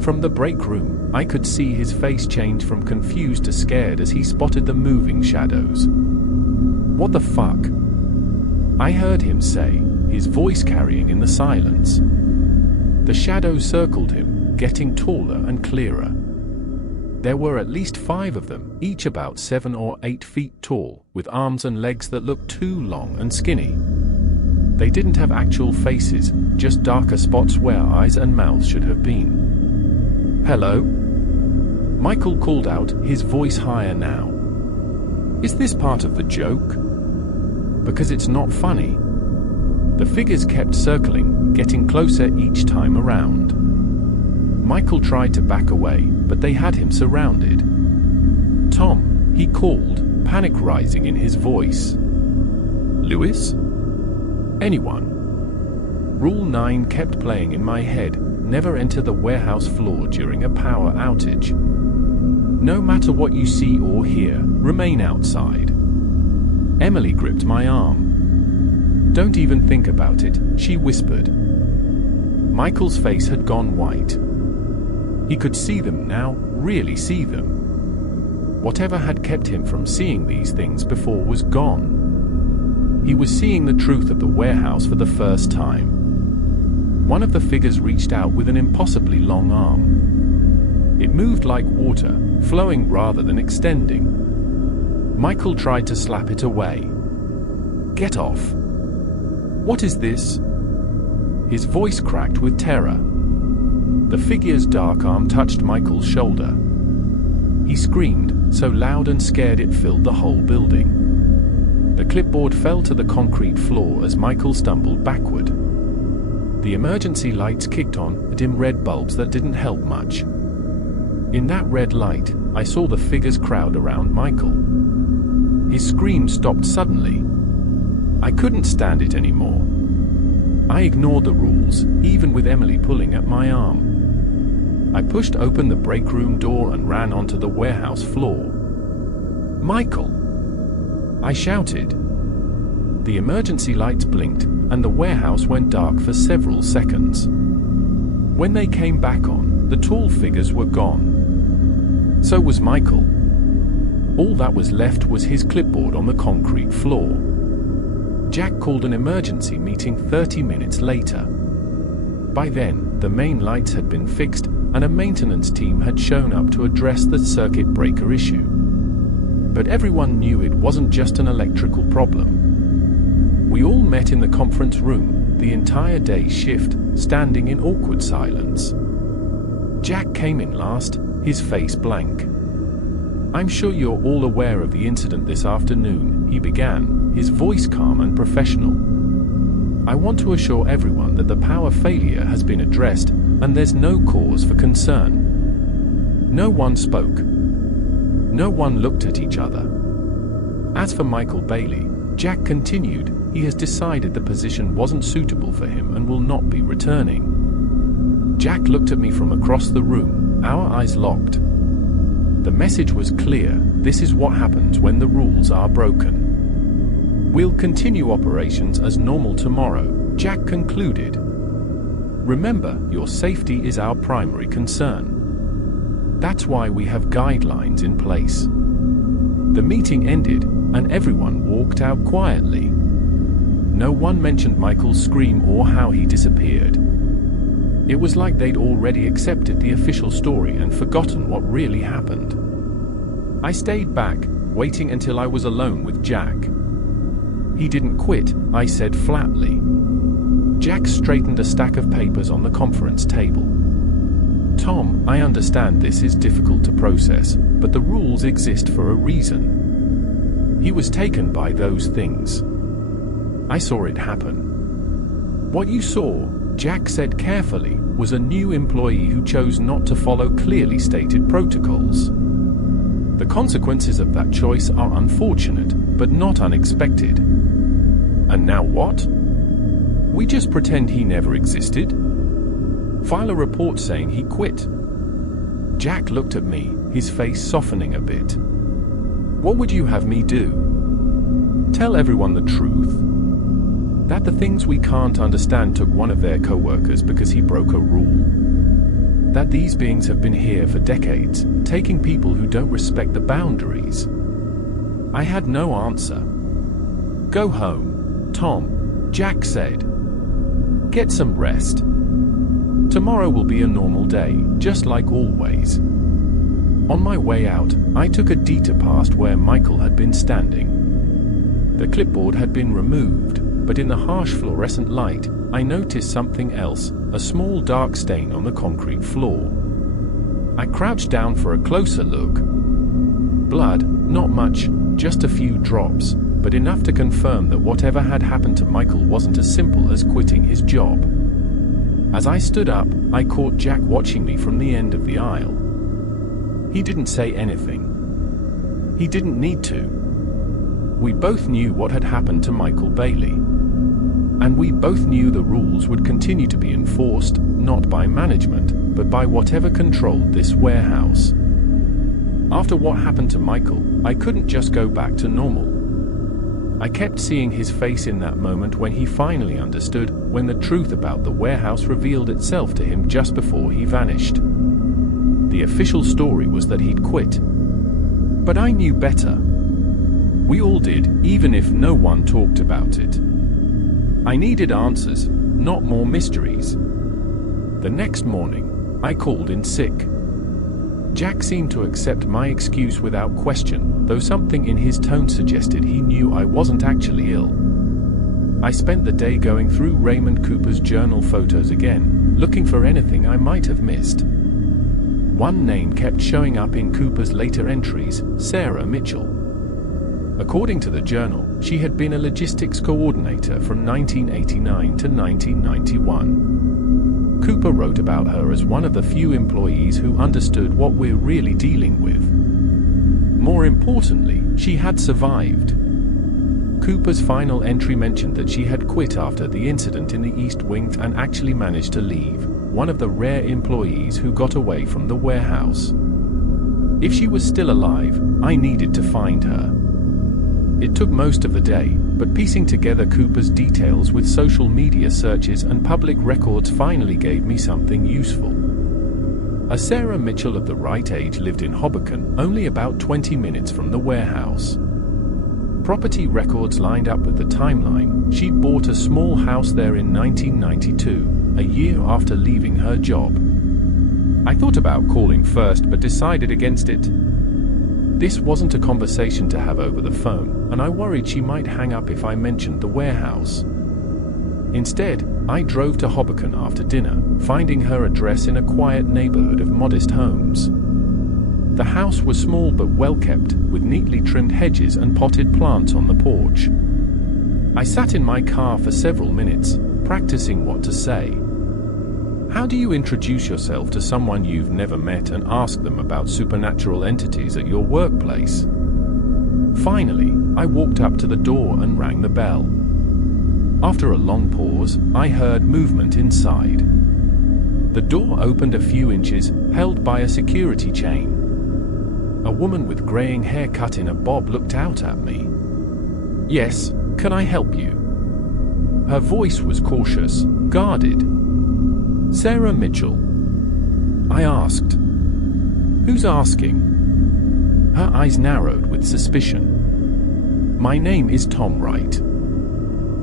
From the break room, I could see his face change from confused to scared as he spotted the moving shadows. What the fuck? I heard him say, his voice carrying in the silence. The shadows circled him, getting taller and clearer. There were at least 5 of them, each about 7 or 8 feet tall, with arms and legs that looked too long and skinny. They didn't have actual faces, just darker spots where eyes and mouths should have been. "Hello?" Michael called out, his voice higher now. "Is this part of the joke? Because it's not funny." The figures kept circling, getting closer each time around. Michael tried to back away, but they had him surrounded. "Tom," he called, panic rising in his voice. "Lewis? Anyone?" Rule 9 kept playing in my head: never enter the warehouse floor during a power outage. No matter what you see or hear, remain outside. Emily gripped my arm. "Don't even think about it," she whispered. Michael's face had gone white. He could see them now, really see them. Whatever had kept him from seeing these things before was gone. He was seeing the truth of the warehouse for the first time. One of the figures reached out with an impossibly long arm. It moved like water, flowing rather than extending. Michael tried to slap it away. "Get off! What is this?" His voice cracked with terror. The figure's dark arm touched Michael's shoulder. He screamed, so loud and scared it filled the whole building. The clipboard fell to the concrete floor as Michael stumbled backward. The emergency lights kicked on, dim red bulbs that didn't help much. In that red light, I saw the figures crowd around Michael. His scream stopped suddenly. I couldn't stand it anymore. I ignored the rules, even with Emily pulling at my arm. I pushed open the break room door and ran onto the warehouse floor. "Michael!" I shouted. The emergency lights blinked, and the warehouse went dark for several seconds. When they came back on, the tall figures were gone. So was Michael. All that was left was his clipboard on the concrete floor. Jack called an emergency meeting 30 minutes later. By then, the main lights had been fixed, and a maintenance team had shown up to address the circuit breaker issue. But everyone knew it wasn't just an electrical problem. We all met in the conference room, the entire day's shift, standing in awkward silence. Jack came in last, his face blank. "I'm sure you're all aware of the incident this afternoon," he began, his voice calm and professional. "I want to assure everyone that the power failure has been addressed, and there's no cause for concern." No one spoke. No one looked at each other. As for Michael Bailey, Jack continued, he has decided the position wasn't suitable for him and will not be returning. Jack looked at me from across the room, our eyes locked. The message was clear: this is what happens when the rules are broken. "We'll continue operations as normal tomorrow," Jack concluded. "Remember, your safety is our primary concern. That's why we have guidelines in place." The meeting ended, and everyone walked out quietly. No one mentioned Michael's scream or how he disappeared. It was like they'd already accepted the official story and forgotten what really happened. I stayed back, waiting until I was alone with Jack. "He didn't quit," I said flatly. Jack straightened a stack of papers on the conference table. "Tom, I understand this is difficult to process, but the rules exist for a reason. He was taken by those things. I saw it happen." "What you saw," Jack said carefully, "was a new employee who chose not to follow clearly stated protocols. The consequences of that choice are unfortunate, but not unexpected." "And now what? We just pretend he never existed? File a report saying he quit." Jack looked at me, his face softening a bit. "What would you have me do? Tell everyone the truth? That the things we can't understand took one of their co-workers because he broke a rule? That these beings have been here for decades, taking people who don't respect the boundaries?" I had no answer. "Go home, Tom," Jack said. "Get some rest. Tomorrow will be a normal day, just like always." On my way out, I took a detour past where Michael had been standing. The clipboard had been removed, but in the harsh fluorescent light, I noticed something else, a small dark stain on the concrete floor. I crouched down for a closer look. Blood, not much, just a few drops, but enough to confirm that whatever had happened to Michael wasn't as simple as quitting his job. As I stood up, I caught Jack watching me from the end of the aisle. He didn't say anything. He didn't need to. We both knew what had happened to Michael Bailey. And we both knew the rules would continue to be enforced, not by management, but by whatever controlled this warehouse. After what happened to Michael, I couldn't just go back to normal. I kept seeing his face in that moment when he finally understood, when the truth about the warehouse revealed itself to him just before he vanished. The official story was that he'd quit. But I knew better. We all did, even if no one talked about it. I needed answers, not more mysteries. The next morning, I called in sick. Jack seemed to accept my excuse without question, though something in his tone suggested he knew I wasn't actually ill. I spent the day going through Raymond Cooper's journal photos again, looking for anything I might have missed. One name kept showing up in Cooper's later entries, Sarah Mitchell. According to the journal, she had been a logistics coordinator from 1989 to 1991. Cooper wrote about her as one of the few employees who understood what we're really dealing with. More importantly, she had survived. Cooper's final entry mentioned that she had quit after the incident in the East Wing and actually managed to leave, one of the rare employees who got away from the warehouse. If she was still alive, I needed to find her. It took most of the day, but piecing together Cooper's details with social media searches and public records finally gave me something useful. A Sarah Mitchell of the right age lived in Hoboken, only about 20 minutes from the warehouse. Property records lined up with the timeline. She'd bought a small house there in 1992, a year after leaving her job. I thought about calling first but decided against it. This wasn't a conversation to have over the phone, and I worried she might hang up if I mentioned the warehouse. Instead, I drove to Hoboken after dinner, finding her address in a quiet neighborhood of modest homes. The house was small but well kept, with neatly trimmed hedges and potted plants on the porch. I sat in my car for several minutes, practicing what to say. How do you introduce yourself to someone you've never met and ask them about supernatural entities at your workplace? Finally, I walked up to the door and rang the bell. After a long pause, I heard movement inside. The door opened a few inches, held by a security chain. A woman with graying hair cut in a bob looked out at me. "Yes, can I help you?" Her voice was cautious, guarded. "Sarah Mitchell?" I asked. "Who's asking?" Her eyes narrowed with suspicion. "My name is Tom Wright.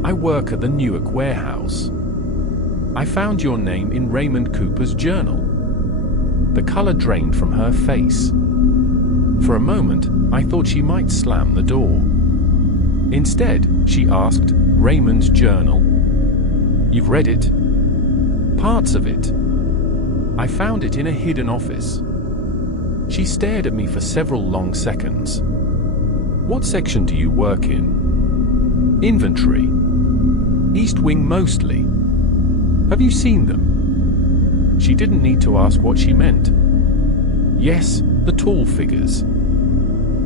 I work at the Newark warehouse. I found your name in Raymond Cooper's journal." The color drained from her face. For a moment, I thought she might slam the door. Instead, she asked, "Raymond's journal? You've read it?" "Parts of it. I found it in a hidden office." She stared at me for several long seconds. "What section do you work in?" "Inventory. East Wing mostly. Have you seen them?" She didn't need to ask what she meant. "Yes, the tall figures.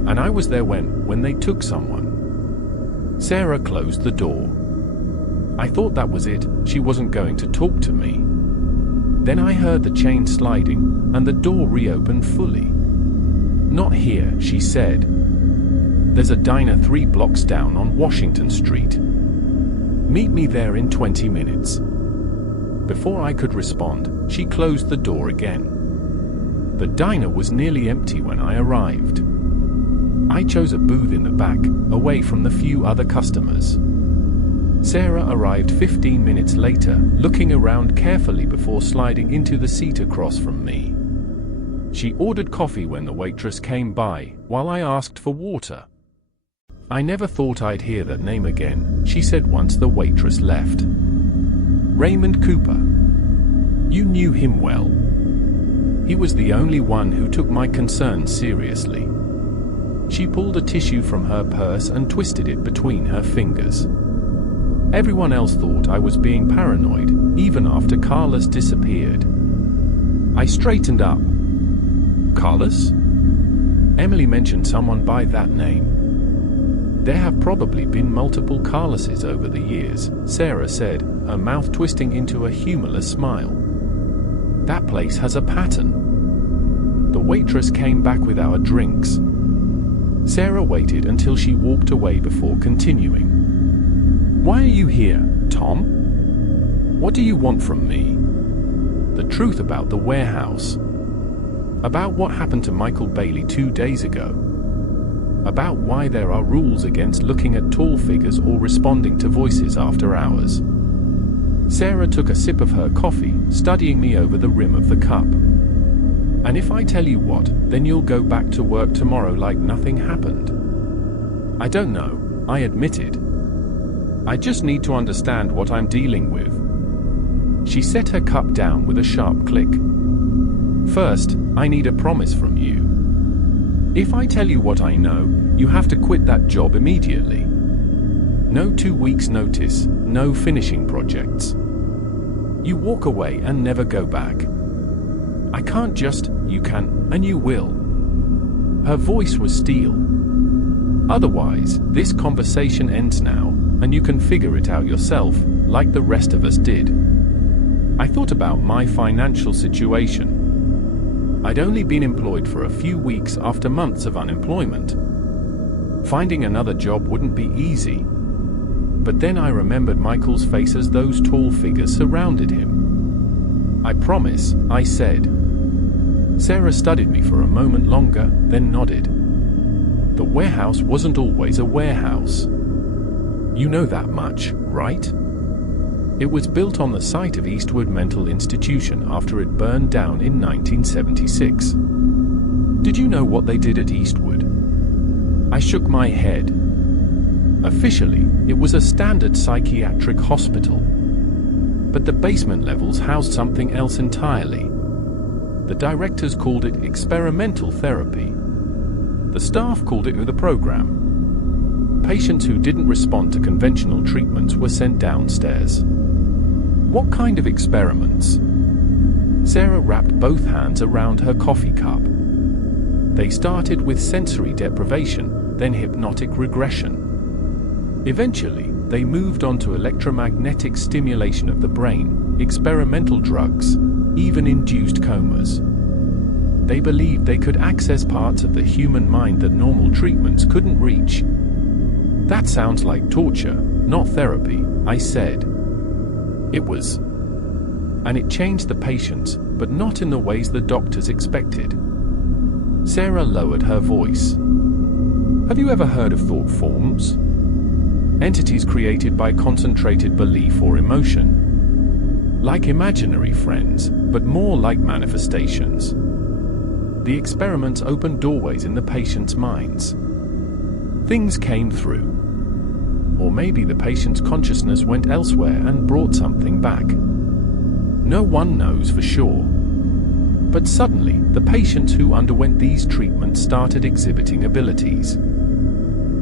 And I was there when they took someone." Sarah closed the door. I thought that was it, she wasn't going to talk to me. Then I heard the chain sliding, and the door reopened fully. "Not here," she said. "There's a diner 3 blocks down on Washington Street. Meet me there in 20 minutes." Before I could respond, she closed the door again. The diner was nearly empty when I arrived. I chose a booth in the back, away from the few other customers. Sarah arrived 15 minutes later, looking around carefully before sliding into the seat across from me. She ordered coffee when the waitress came by, while I asked for water. "I never thought I'd hear that name again," she said once the waitress left. "Raymond Cooper. You knew him well." He was the only one who took my concerns seriously. She pulled a tissue from her purse and twisted it between her fingers. Everyone else thought I was being paranoid, even after Carlos disappeared. I straightened up. "Carlos?" Emily mentioned someone by that name. "There have probably been multiple Carloses over the years," Sarah said, her mouth twisting into a humorless smile. "That place has a pattern." The waitress came back with our drinks. Sarah waited until she walked away before continuing. "Why are you here, Tom? What do you want from me?" "The truth about the warehouse. About what happened to Michael Bailey 2 days ago. About why there are rules against looking at tall figures or responding to voices after hours." Sarah took a sip of her coffee, studying me over the rim of the cup. "And if I tell you what, then you'll go back to work tomorrow like nothing happened?" "I don't know," I admitted. "I just need to understand what I'm dealing with." She set her cup down with a sharp click. "First, I need a promise from you. If I tell you what I know, you have to quit that job immediately. No 2 weeks notice, no finishing projects. You walk away and never go back. I can't just, you can, and you will." Her voice was steel. "Otherwise, this conversation ends now, and you can figure it out yourself, like the rest of us did." I thought about my financial situation. I'd only been employed for a few weeks after months of unemployment. Finding another job wouldn't be easy. But then I remembered Michael's face as those tall figures surrounded him. "I promise," I said. Sarah studied me for a moment longer, then nodded. "The warehouse wasn't always a warehouse. You know that much, right? It was built on the site of Eastwood Mental Institution after it burned down in 1976. Did you know what they did at Eastwood?" I shook my head. Officially, it was a standard psychiatric hospital. But the basement levels housed something else entirely. The directors called it experimental therapy. The staff called it the program. Patients who didn't respond to conventional treatments were sent downstairs. "What kind of experiments?" Sarah wrapped both hands around her coffee cup. "They started with sensory deprivation, then hypnotic regression. Eventually, they moved on to electromagnetic stimulation of the brain, experimental drugs, even induced comas. They believed they could access parts of the human mind that normal treatments couldn't reach." "That sounds like torture, not therapy," I said. "It was. And it changed the patients, but not in the ways the doctors expected." Sarah lowered her voice. "Have you ever heard of thought forms? Entities created by concentrated belief or emotion. Like imaginary friends, but more like manifestations. The experiments opened doorways in the patients' minds. Things came through. Or maybe the patient's consciousness went elsewhere and brought something back. No one knows for sure. But suddenly, the patients who underwent these treatments started exhibiting abilities.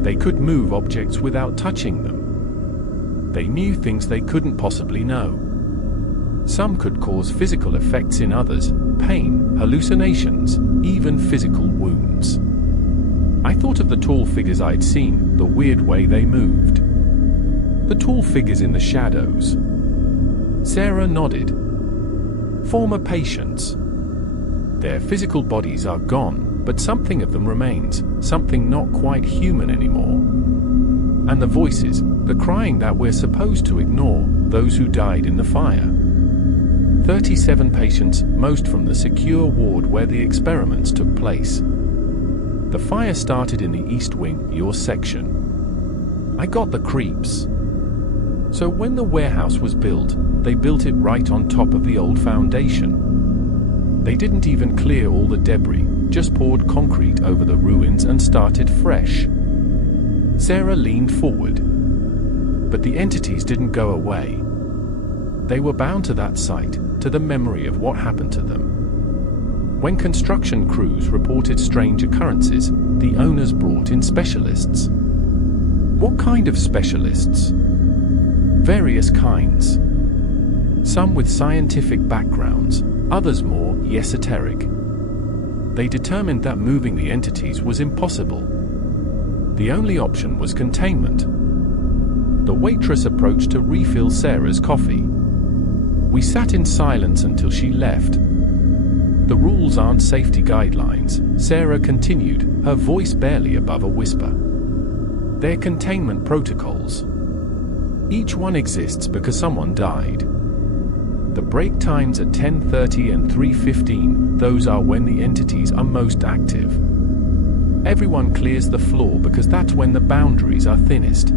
They could move objects without touching them. They knew things they couldn't possibly know. Some could cause physical effects in others, pain, hallucinations, even physical wounds. I thought of the tall figures I'd seen, the weird way they moved. The tall figures in the shadows. Sarah nodded. Former patients. Their physical bodies are gone, but something of them remains, something not quite human anymore. And the voices, the crying that we're supposed to ignore, those who died in the fire. 37 patients, most from the secure ward where the experiments took place. The fire started in the East Wing, your section. I got the creeps. So when the warehouse was built, they built it right on top of the old foundation. They didn't even clear all the debris, just poured concrete over the ruins and started fresh. Sarah leaned forward. But the entities didn't go away. They were bound to that site, to the memory of what happened to them. When construction crews reported strange occurrences, the owners brought in specialists. What kind of specialists? Various kinds. Some with scientific backgrounds, others more esoteric. They determined that moving the entities was impossible. The only option was containment. The waitress approached to refill Sarah's coffee. We sat in silence until she left. The rules aren't safety guidelines, Sarah continued, her voice barely above a whisper. They're containment protocols. Each one exists because someone died. The break times at 10:30 and 3:15, those are when the entities are most active. Everyone clears the floor because that's when the boundaries are thinnest.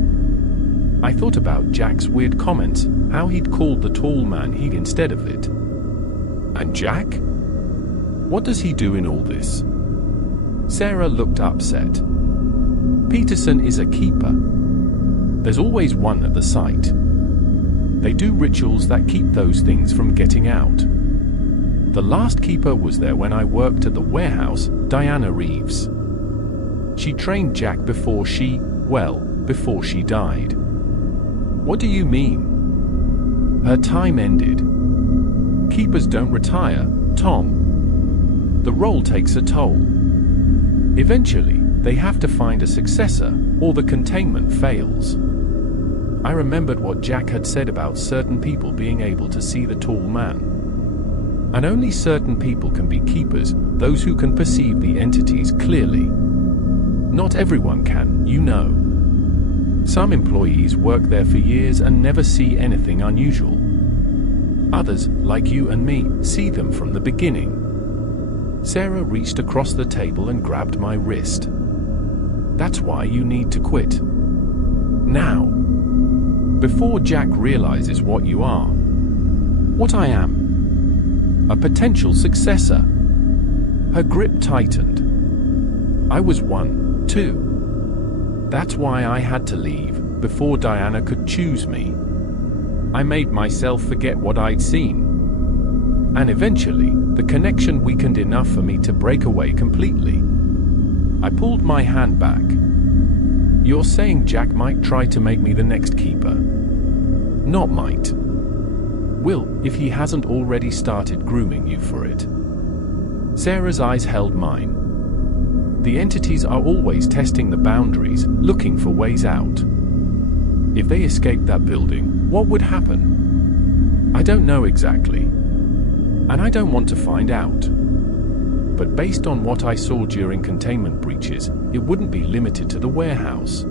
I thought about Jack's weird comments, how he'd called the tall man he'd instead of it. And Jack? What does he do in all this? Sarah looked upset. Peterson is a keeper. There's always one at the site. They do rituals that keep those things from getting out. The last keeper was there when I worked at the warehouse, Diana Reeves. She trained Jack before she died. What do you mean? Her time ended. Keepers don't retire, Tom. The role takes a toll. Eventually, they have to find a successor, or the containment fails. I remembered what Jack had said about certain people being able to see the tall man. And only certain people can be keepers, those who can perceive the entities clearly. Not everyone can, you know. Some employees work there for years and never see anything unusual. Others, like you and me, see them from the beginning. Sarah reached across the table and grabbed my wrist. That's why you need to quit. Now. Before Jack realizes what you are. What I am. A potential successor. Her grip tightened. I was one, too. That's why I had to leave, before Diana could choose me. I made myself forget what I'd seen. And eventually, the connection weakened enough for me to break away completely. I pulled my hand back. You're saying Jack might try to make me the next keeper? Not might. Will, if he hasn't already started grooming you for it. Sarah's eyes held mine. The entities are always testing the boundaries, looking for ways out. If they escaped that building, what would happen? I don't know exactly. And I don't want to find out. But based on what I saw during containment breaches, it wouldn't be limited to the warehouse.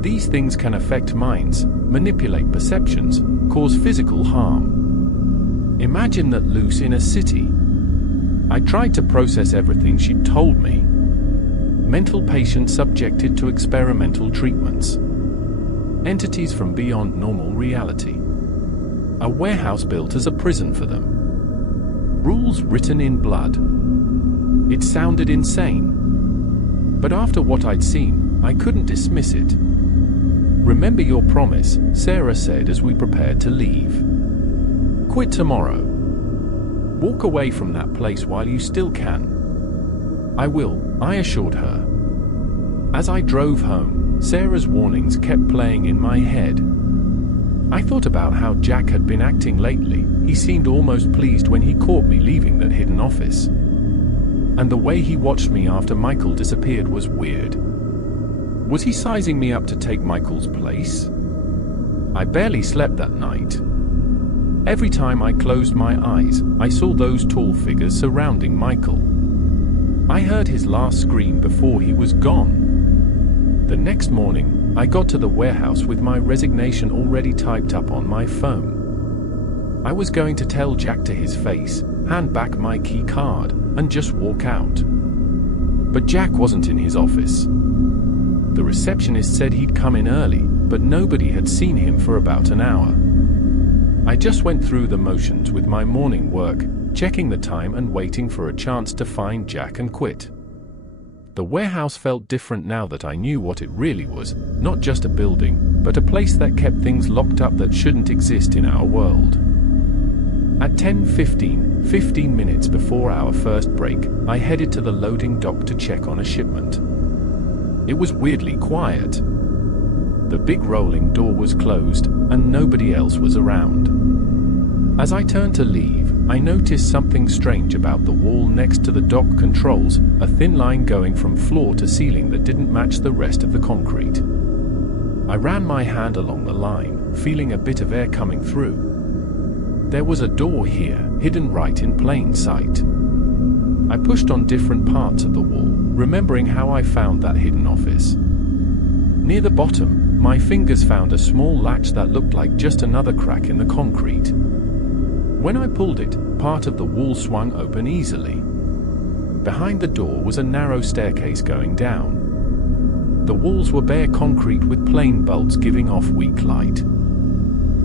These things can affect minds, manipulate perceptions, cause physical harm. Imagine that loose in a city. I tried to process everything she'd told me. Mental patients subjected to experimental treatments. Entities from beyond normal reality. A warehouse built as a prison for them. Rules written in blood. It sounded insane. But after what I'd seen, I couldn't dismiss it. Remember your promise, Sarah said as we prepared to leave. Quit tomorrow. Walk away from that place while you still can. I will, I assured her. As I drove home, Sarah's warnings kept playing in my head. I thought about how Jack had been acting lately. He seemed almost pleased when he caught me leaving that hidden office. And the way he watched me after Michael disappeared was weird. Was he sizing me up to take Michael's place? I barely slept that night. Every time I closed my eyes, I saw those tall figures surrounding Michael. I heard his last scream before he was gone. The next morning, I got to the warehouse with my resignation already typed up on my phone. I was going to tell Jack to his face, hand back my key card, and just walk out. But Jack wasn't in his office. The receptionist said he'd come in early, but nobody had seen him for about an hour. I just went through the motions with my morning work, checking the time and waiting for a chance to find Jack and quit. The warehouse felt different now that I knew what it really was, not just a building, but a place that kept things locked up that shouldn't exist in our world. At 15 minutes before our first break, I headed to the loading dock to check on a shipment. It was weirdly quiet. The big rolling door was closed, and nobody else was around. As I turned to leave, I noticed something strange about the wall next to the dock controls, a thin line going from floor to ceiling that didn't match the rest of the concrete. I ran my hand along the line, feeling a bit of air coming through. There was a door here, hidden right in plain sight. I pushed on different parts of the wall, remembering how I found that hidden office. Near the bottom, my fingers found a small latch that looked like just another crack in the concrete. When I pulled it, part of the wall swung open easily. Behind the door was a narrow staircase going down. The walls were bare concrete with plain bolts giving off weak light.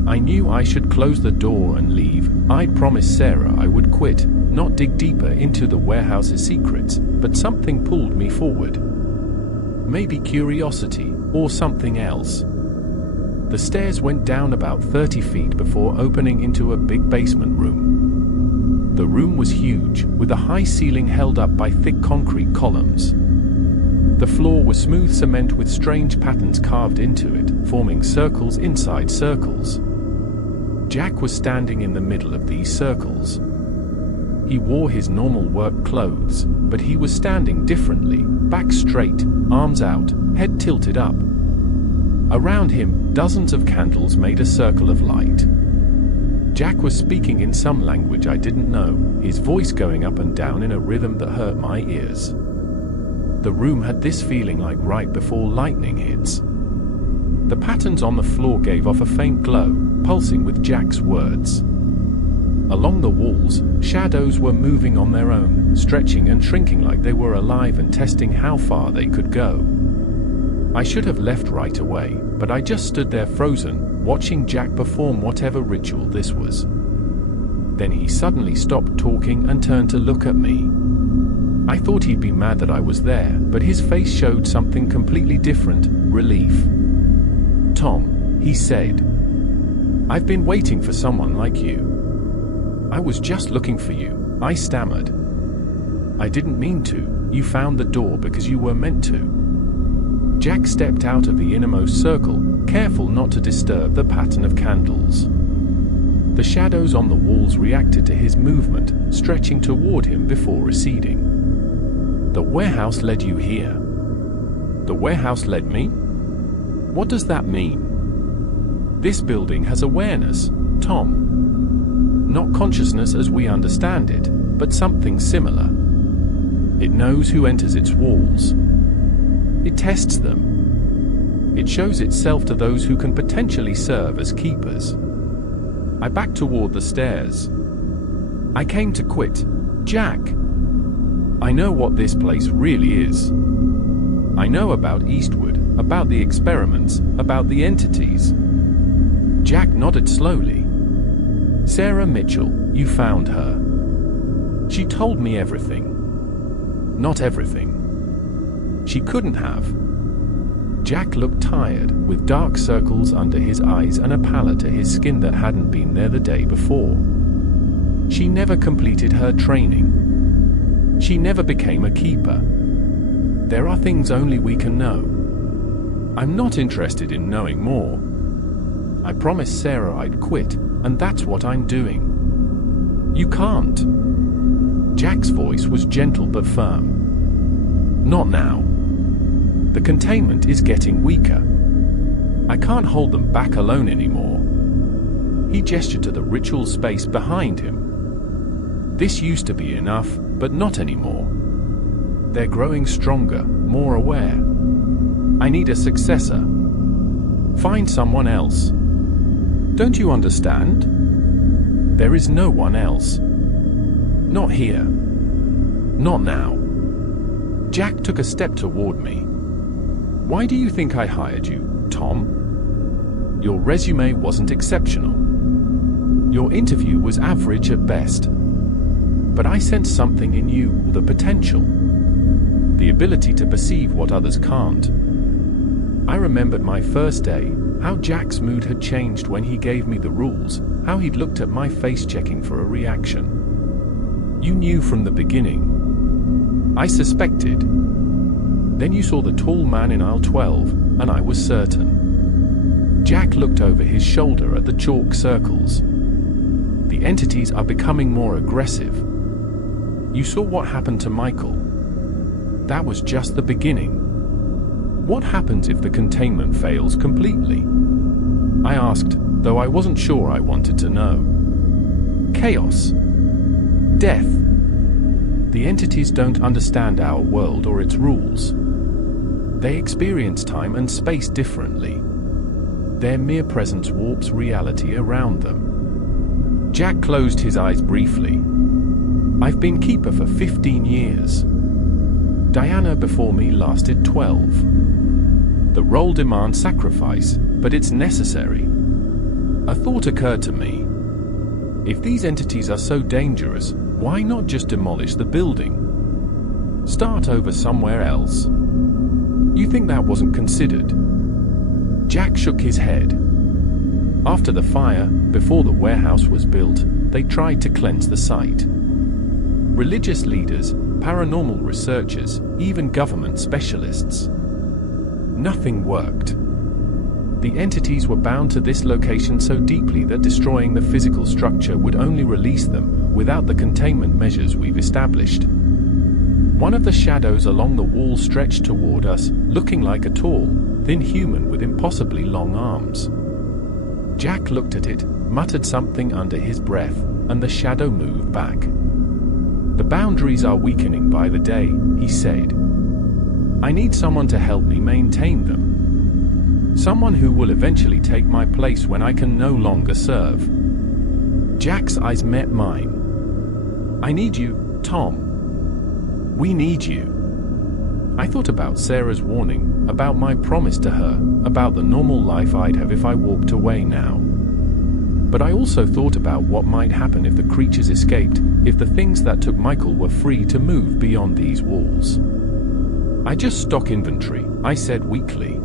I knew I should close the door and leave. I'd promised Sarah I would quit, not dig deeper into the warehouse's secrets, but something pulled me forward. Maybe curiosity, or something else. The stairs went down about 30 feet before opening into a big basement room. The room was huge, with a high ceiling held up by thick concrete columns. The floor was smooth cement with strange patterns carved into it, forming circles inside circles. Jack was standing in the middle of these circles. He wore his normal work clothes, but he was standing differently, back straight, arms out, head tilted up. Around him, dozens of candles made a circle of light. Jack was speaking in some language I didn't know, his voice going up and down in a rhythm that hurt my ears. The room had this feeling like right before lightning hits. The patterns on the floor gave off a faint glow, pulsing with Jack's words. Along the walls, shadows were moving on their own, stretching and shrinking like they were alive and testing how far they could go. I should have left right away, but I just stood there frozen, watching Jack perform whatever ritual this was. Then he suddenly stopped talking and turned to look at me. I thought he'd be mad that I was there, but his face showed something completely different, relief. "Tom," he said, "I've been waiting for someone like you. I was just looking for you," I stammered. "I didn't mean to. You found the door because you were meant to." Jack stepped out of the innermost circle, careful not to disturb the pattern of candles. The shadows on the walls reacted to his movement, stretching toward him before receding. "The warehouse led you here." "The warehouse led me? What does that mean?" "This building has awareness, Tom. Not consciousness as we understand it, but something similar. It knows who enters its walls. It tests them. It shows itself to those who can potentially serve as keepers." I backed toward the stairs. "I came to quit, Jack. I know what this place really is. I know about Eastwood, about the experiments, about the entities." Jack nodded slowly. "Sarah Mitchell, you found her. She told me everything. Not everything. She couldn't have." Jack looked tired, with dark circles under his eyes and a pallor to his skin that hadn't been there the day before. "She never completed her training. She never became a keeper. There are things only we can know. I'm not interested in knowing more. I promised Sarah I'd quit, and that's what I'm doing." "You can't." Jack's voice was gentle but firm. "Not now. The containment is getting weaker. I can't hold them back alone anymore." He gestured to the ritual space behind him. "This used to be enough, but not anymore. They're growing stronger, more aware. I need a successor. Find someone else. Don't you understand? There is no one else. Not here. Not now." Jack took a step toward me. "Why do you think I hired you, Tom? Your resume wasn't exceptional. Your interview was average at best. But I sensed something in you, the potential. The ability to perceive what others can't. I remembered my first day, how Jack's mood had changed when he gave me the rules, how he'd looked at my face checking for a reaction. You knew from the beginning. I suspected. Then you saw the tall man in aisle 12, and I was certain. Jack looked over his shoulder at the chalk circles. The entities are becoming more aggressive. You saw what happened to Michael. That was just the beginning. What happens if the containment fails completely? I asked, though I wasn't sure I wanted to know. Chaos. Death. The entities don't understand our world or its rules. They experience time and space differently. Their mere presence warps reality around them. Jack closed his eyes briefly. I've been keeper for 15 years. Diana before me lasted 12. The role demands sacrifice, but it's necessary. A thought occurred to me. If these entities are so dangerous, why not just demolish the building? Start over somewhere else. You think that wasn't considered? Jack shook his head. After the fire, before the warehouse was built, they tried to cleanse the site. Religious leaders, paranormal researchers, even government specialists. Nothing worked. The entities were bound to this location so deeply that destroying the physical structure would only release them without the containment measures we've established. One of the shadows along the wall stretched toward us, looking like a tall, thin human with impossibly long arms. Jack looked at it, muttered something under his breath, and the shadow moved back. The boundaries are weakening by the day, he said. I need someone to help me maintain them. Someone who will eventually take my place when I can no longer serve. Jack's eyes met mine. I need you, Tom. We need you. I thought about Sarah's warning, about my promise to her, about the normal life I'd have if I walked away now. But I also thought about what might happen if the creatures escaped, if the things that took Michael were free to move beyond these walls. I just stock inventory, I said weakly.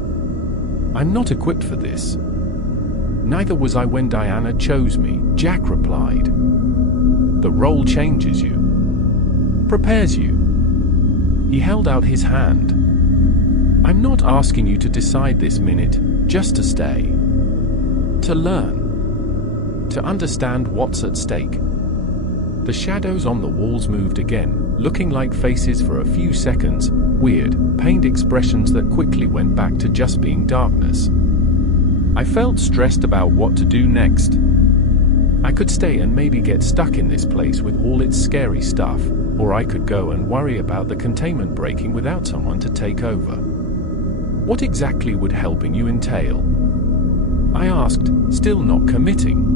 I'm not equipped for this. Neither was I when Diana chose me, Jack replied. The role changes you. Prepares you. He held out his hand. I'm not asking you to decide this minute, just to stay. To learn. To understand what's at stake. The shadows on the walls moved again, looking like faces for a few seconds, weird, pained expressions that quickly went back to just being darkness. I felt stressed about what to do next. I could stay and maybe get stuck in this place with all its scary stuff, or I could go and worry about the containment breaking without someone to take over. What exactly would helping you entail? I asked, still not committing.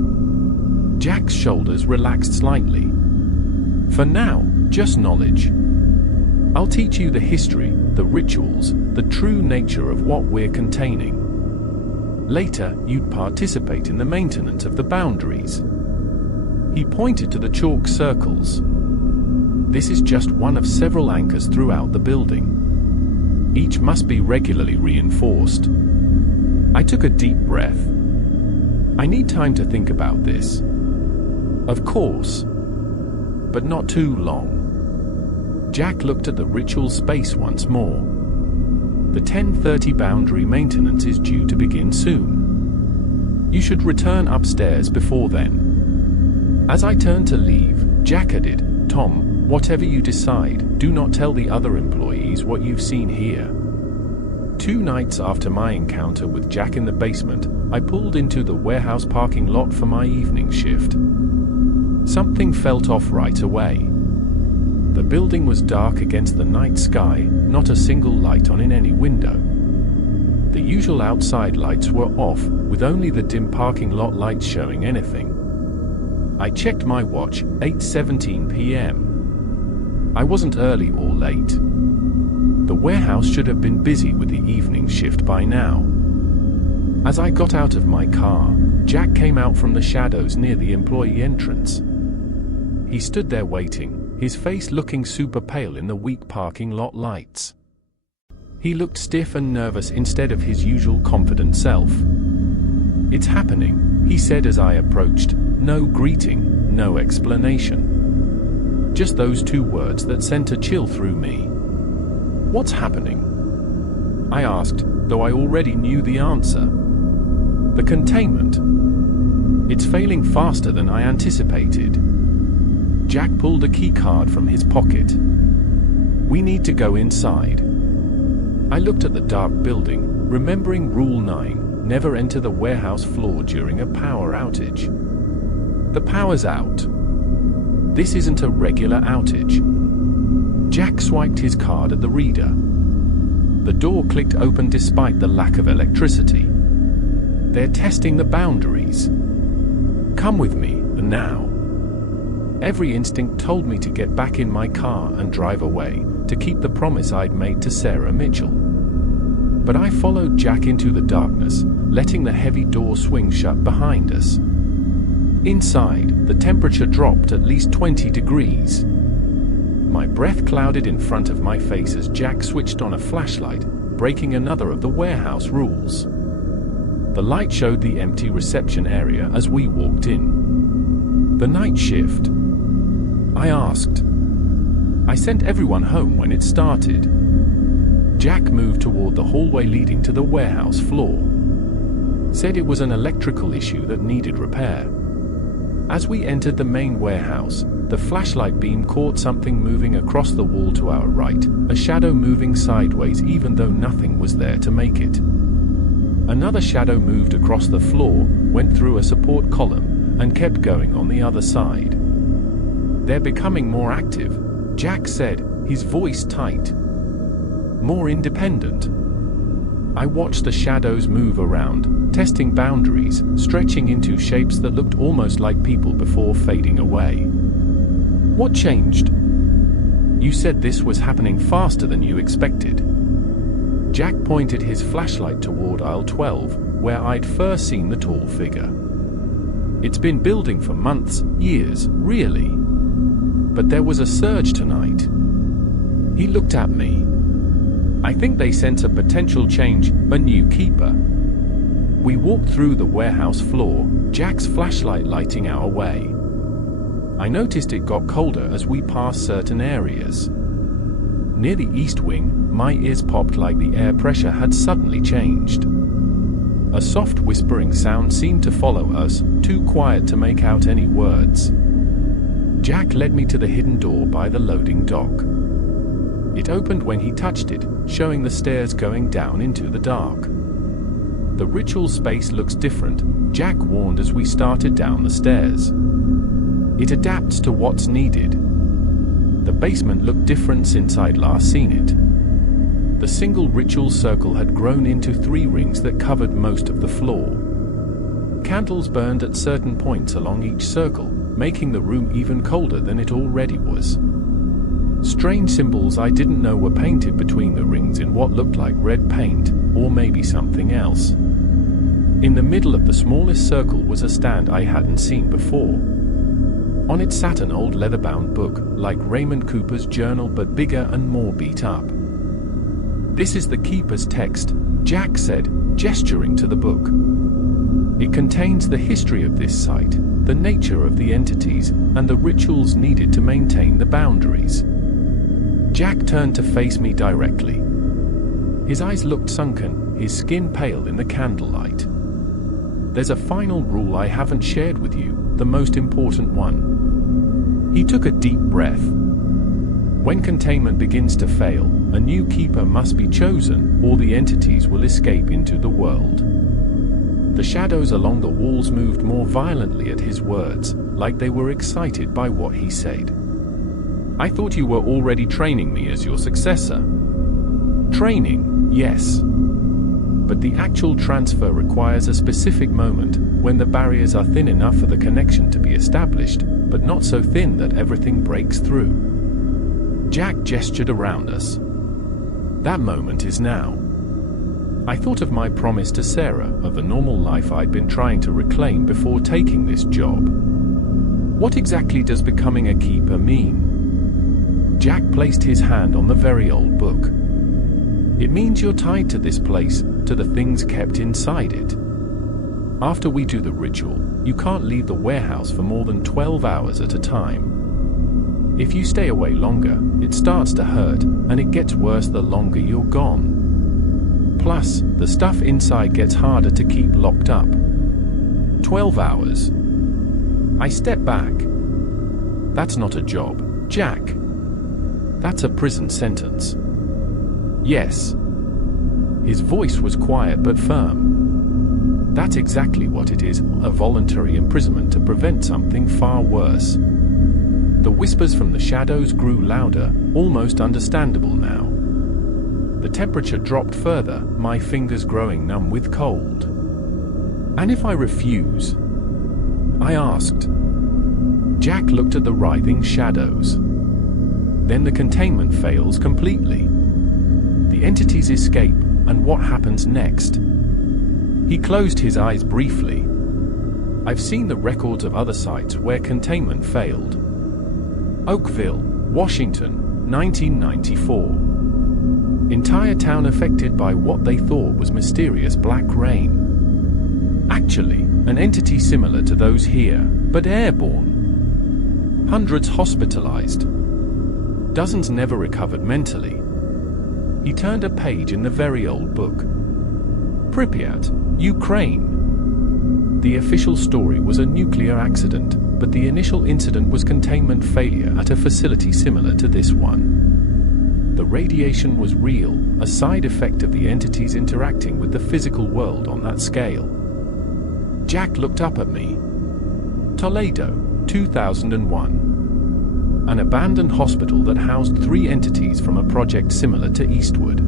Jack's shoulders relaxed slightly. For now, just knowledge. I'll teach you the history, the rituals, the true nature of what we're containing. Later, you'd participate in the maintenance of the boundaries. He pointed to the chalk circles. This is just one of several anchors throughout the building. Each must be regularly reinforced. I took a deep breath. I need time to think about this. Of course. But not too long. Jack looked at the ritual space once more. The 10:30 boundary maintenance is due to begin soon. You should return upstairs before then. As I turned to leave, Jack added, Tom, whatever you decide, do not tell the other employees what you've seen here. 2 nights after my encounter with Jack in the basement, I pulled into the warehouse parking lot for my evening shift. Something felt off right away. The building was dark against the night sky, not a single light on in any window. The usual outside lights were off, with only the dim parking lot lights showing anything. I checked my watch, 8:17 p.m. I wasn't early or late. The warehouse should have been busy with the evening shift by now. As I got out of my car, Jack came out from the shadows near the employee entrance. He stood there waiting, his face looking super pale in the weak parking lot lights. He looked stiff and nervous instead of his usual confident self. "It's happening," he said as I approached. No greeting, no explanation. Just those two words that sent a chill through me. "What's happening?" I asked, though I already knew the answer. "The containment. It's failing faster than I anticipated." Jack pulled a key card from his pocket. "We need to go inside." I looked at the dark building, remembering Rule 9, never enter the warehouse floor during a power outage. The power's out. This isn't a regular outage. Jack swiped his card at the reader. The door clicked open despite the lack of electricity. "They're testing the boundaries. Come with me, now." Every instinct told me to get back in my car and drive away, to keep the promise I'd made to Sarah Mitchell. But I followed Jack into the darkness, letting the heavy door swing shut behind us. Inside, the temperature dropped at least 20 degrees. My breath clouded in front of my face as Jack switched on a flashlight, breaking another of the warehouse rules. The light showed the empty reception area as we walked in. "The night shift?" I asked. "I sent everyone home when it started." Jack moved toward the hallway leading to the warehouse floor. Said it was an electrical issue that needed repair. As we entered the main warehouse, the flashlight beam caught something moving across the wall to our right, a shadow moving sideways even though nothing was there to make it. Another shadow moved across the floor, went through a support column, and kept going on the other side. "They're becoming more active," Jack said, his voice tight. "More independent." I watched the shadows move around, testing boundaries, stretching into shapes that looked almost like people before fading away. "What changed?" "You said this was happening faster than you expected." Jack pointed his flashlight toward aisle 12, where I'd first seen the tall figure. "It's been building for months, years, really. But there was a surge tonight." He looked at me. "I think they sense a potential change, a new keeper." We walked through the warehouse floor, Jack's flashlight lighting our way. I noticed it got colder as we passed certain areas. Near the east wing, my ears popped like the air pressure had suddenly changed. A soft whispering sound seemed to follow us, too quiet to make out any words. Jack led me to the hidden door by the loading dock. It opened when he touched it, showing the stairs going down into the dark. "The ritual space looks different," Jack warned as we started down the stairs. "It adapts to what's needed." The basement looked different since I'd last seen it. The single ritual circle had grown into 3 rings that covered most of the floor. Candles burned at certain points along each circle, making the room even colder than it already was. Strange symbols I didn't know were painted between the rings in what looked like red paint, or maybe something else. In the middle of the smallest circle was a stand I hadn't seen before. On it sat an old leather-bound book, like Raymond Cooper's journal but bigger and more beat up. "This is the Keeper's text," Jack said, gesturing to the book. "It contains the history of this site, the nature of the entities, and the rituals needed to maintain the boundaries." Jack turned to face me directly. His eyes looked sunken, his skin pale in the candlelight. "There's a final rule I haven't shared with you, the most important one." He took a deep breath. "When containment begins to fail, a new keeper must be chosen, or the entities will escape into the world." The shadows along the walls moved more violently at his words, like they were excited by what he said. "I thought you were already training me as your successor." "Training, yes. But the actual transfer requires a specific moment, when the barriers are thin enough for the connection to be established, but not so thin that everything breaks through." Jack gestured around us. "That moment is now." I thought of my promise to Sarah, of the normal life I'd been trying to reclaim before taking this job. What exactly does becoming a keeper mean? Jack placed his hand on the very old book. It means you're tied to this place, to the things kept inside it. After we do the ritual, you can't leave the warehouse for more than 12 hours at a time. If you stay away longer, it starts to hurt, and it gets worse the longer you're gone. Plus, the stuff inside gets harder to keep locked up. 12 hours. I step back. That's not a job, Jack. That's a prison sentence. Yes. His voice was quiet but firm. That's exactly what it is, a voluntary imprisonment to prevent something far worse. The whispers from the shadows grew louder, almost understandable now. The temperature dropped further, my fingers growing numb with cold. And if I refuse? I asked. Jack looked at the writhing shadows. Then the containment fails completely. The entities escape, and what happens next? He closed his eyes briefly. I've seen the records of other sites where containment failed. Oakville, Washington, 1994. Entire town affected by what they thought was mysterious black rain. Actually, an entity similar to those here, but airborne. Hundreds hospitalized. Dozens never recovered mentally. He turned a page in the very old book. Pripyat, Ukraine. The official story was a nuclear accident, but the initial incident was containment failure at a facility similar to this one. The radiation was real, a side effect of the entities interacting with the physical world on that scale. Jack looked up at me. Toledo, 2001. An abandoned hospital that housed 3 entities from a project similar to Eastwood.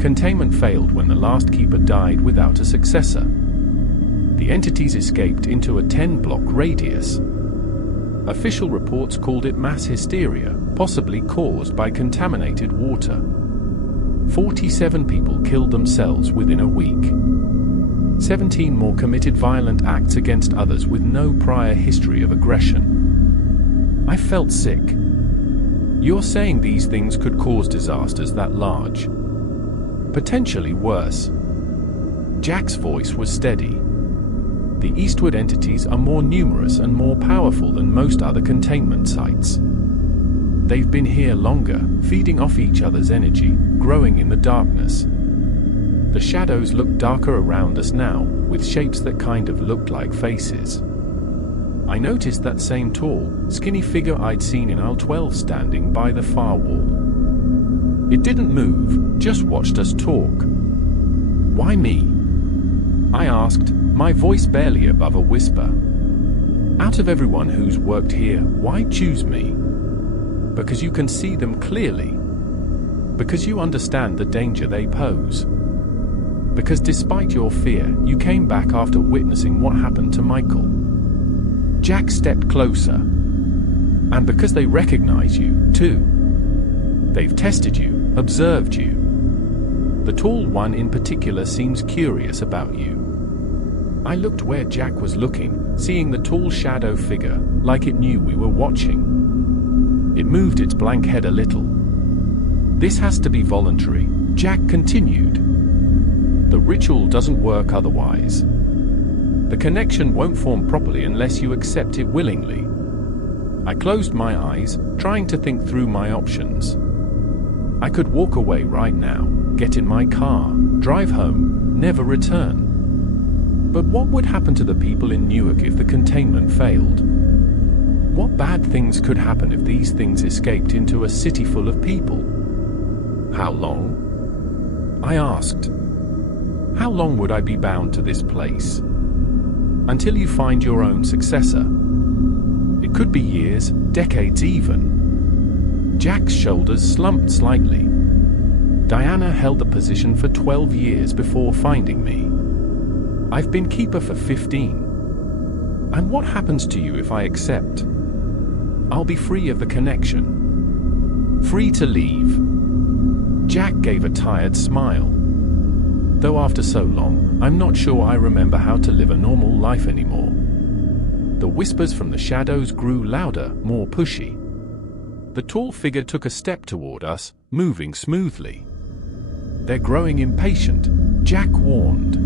Containment failed when the last keeper died without a successor. The entities escaped into a 10-block radius. Official reports called it mass hysteria, possibly caused by contaminated water. 47 people killed themselves within a week. 17 more committed violent acts against others with no prior history of aggression. I felt sick. You're saying these things could cause disasters that large? Potentially worse. Jack's voice was steady. The Eastwood entities are more numerous and more powerful than most other containment sites. They've been here longer, feeding off each other's energy, growing in the darkness. The shadows looked darker around us now, with shapes that kind of looked like faces. I noticed that same tall, skinny figure I'd seen in aisle 12 standing by the far wall. It didn't move, just watched us talk. Why me? I asked, my voice barely above a whisper. Out of everyone who's worked here, why choose me? Because you can see them clearly. Because you understand the danger they pose. Because despite your fear, you came back after witnessing what happened to Michael. Jack stepped closer. And because they recognize you, too. They've tested you, observed you. The tall one in particular seems curious about you. I looked where Jack was looking, seeing the tall shadow figure, like it knew we were watching. It moved its blank head a little. This has to be voluntary, Jack continued. The ritual doesn't work otherwise. The connection won't form properly unless you accept it willingly. I closed my eyes, trying to think through my options. I could walk away right now, get in my car, drive home, never return. But what would happen to the people in Newark if the containment failed? What bad things could happen if these things escaped into a city full of people? How long? I asked. How long would I be bound to this place? Until you find your own successor. It could be years, decades even. Jack's shoulders slumped slightly. Diana held the position for 12 years before finding me. I've been keeper for 15. And what happens to you if I accept? I'll be free of the connection. Free to leave. Jack gave a tired smile. though after so long, I'm not sure I remember how to live a normal life anymore. The whispers from the shadows grew louder, more pushy. The tall figure took a step toward us, moving smoothly. "They're growing impatient," Jack warned.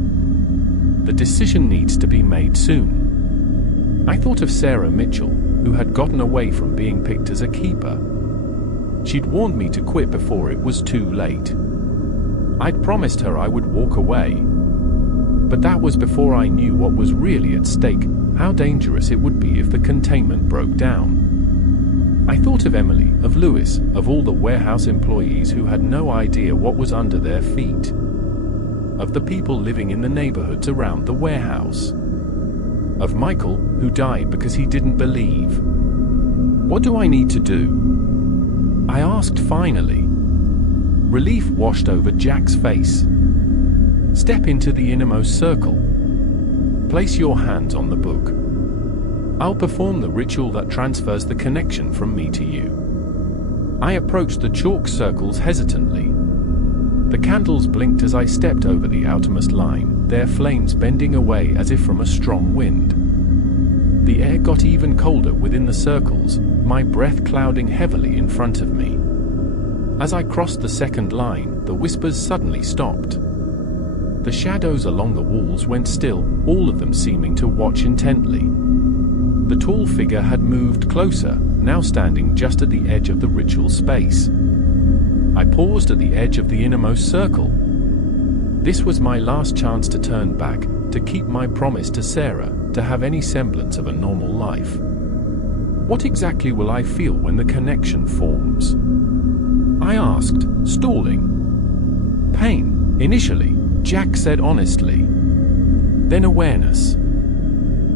"The decision needs to be made soon." I thought of Sarah Mitchell, who had gotten away from being picked as a keeper. She'd warned me to quit before it was too late. I'd promised her I would walk away. But that was before I knew what was really at stake, how dangerous it would be if the containment broke down. I thought of Emily, of Lewis, of all the warehouse employees who had no idea what was under their feet. Of the people living in the neighborhoods around the warehouse. Of Michael, who died because he didn't believe. "What do I need to do?" I asked finally. Relief washed over Jack's face. "Step into the innermost circle. Place your hands on the book. I'll perform the ritual that transfers the connection from me to you." I approached the chalk circles hesitantly. The candles blinked as I stepped over the outermost line, their flames bending away as if from a strong wind. The air got even colder within the circles, my breath clouding heavily in front of me. As I crossed the second line, the whispers suddenly stopped. The shadows along the walls went still, all of them seeming to watch intently. The tall figure had moved closer, now standing just at the edge of the ritual space. I paused at the edge of the innermost circle. This was my last chance to turn back, to keep my promise to Sarah, to have any semblance of a normal life. What exactly will I feel when the connection forms? I asked, stalling. "Pain, initially," Jack said honestly. "Then awareness.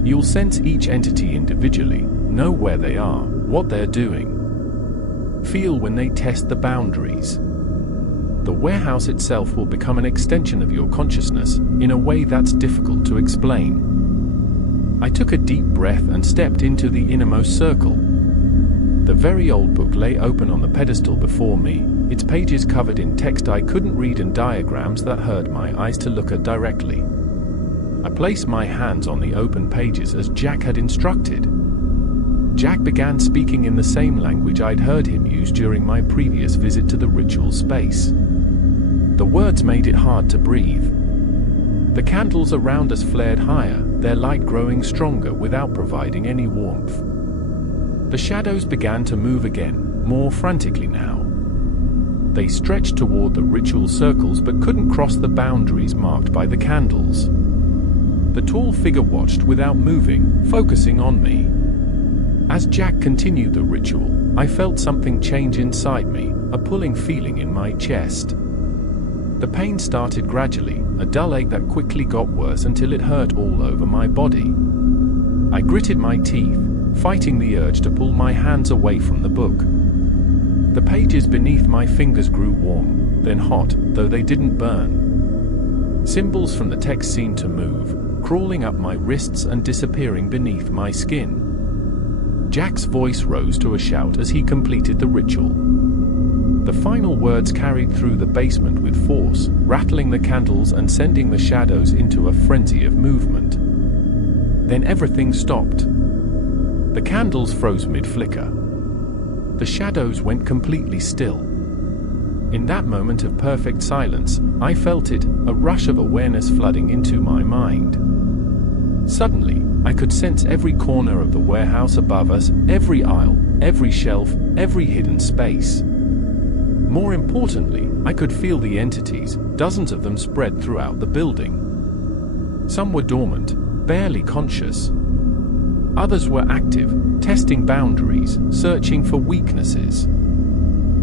You'll sense each entity individually, know where they are, what they're doing. Feel when they test the boundaries. The warehouse itself will become an extension of your consciousness, in a way that's difficult to explain." I took a deep breath and stepped into the innermost circle. The very old book lay open on the pedestal before me, its pages covered in text I couldn't read and diagrams that hurt my eyes to look at directly. I placed my hands on the open pages as Jack had instructed. Jack began speaking in the same language I'd heard him use during my previous visit to the ritual space. The words made it hard to breathe. The candles around us flared higher, their light growing stronger without providing any warmth. The shadows began to move again, more frantically now. They stretched toward the ritual circles but couldn't cross the boundaries marked by the candles. The tall figure watched without moving, focusing on me. As Jack continued the ritual, I felt something change inside me, a pulling feeling in my chest. The pain started gradually, a dull ache that quickly got worse until it hurt all over my body. I gritted my teeth, fighting the urge to pull my hands away from the book. The pages beneath my fingers grew warm, then hot, though they didn't burn. Symbols from the text seemed to move, crawling up my wrists and disappearing beneath my skin. Jack's voice rose to a shout as he completed the ritual. The final words carried through the basement with force, rattling the candles and sending the shadows into a frenzy of movement. Then everything stopped. The candles froze mid-flicker. The shadows went completely still. In that moment of perfect silence, I felt it, a rush of awareness flooding into my mind. Suddenly, I could sense every corner of the warehouse above us, every aisle, every shelf, every hidden space. More importantly, I could feel the entities, dozens of them spread throughout the building. Some were dormant, barely conscious. Others were active, testing boundaries, searching for weaknesses.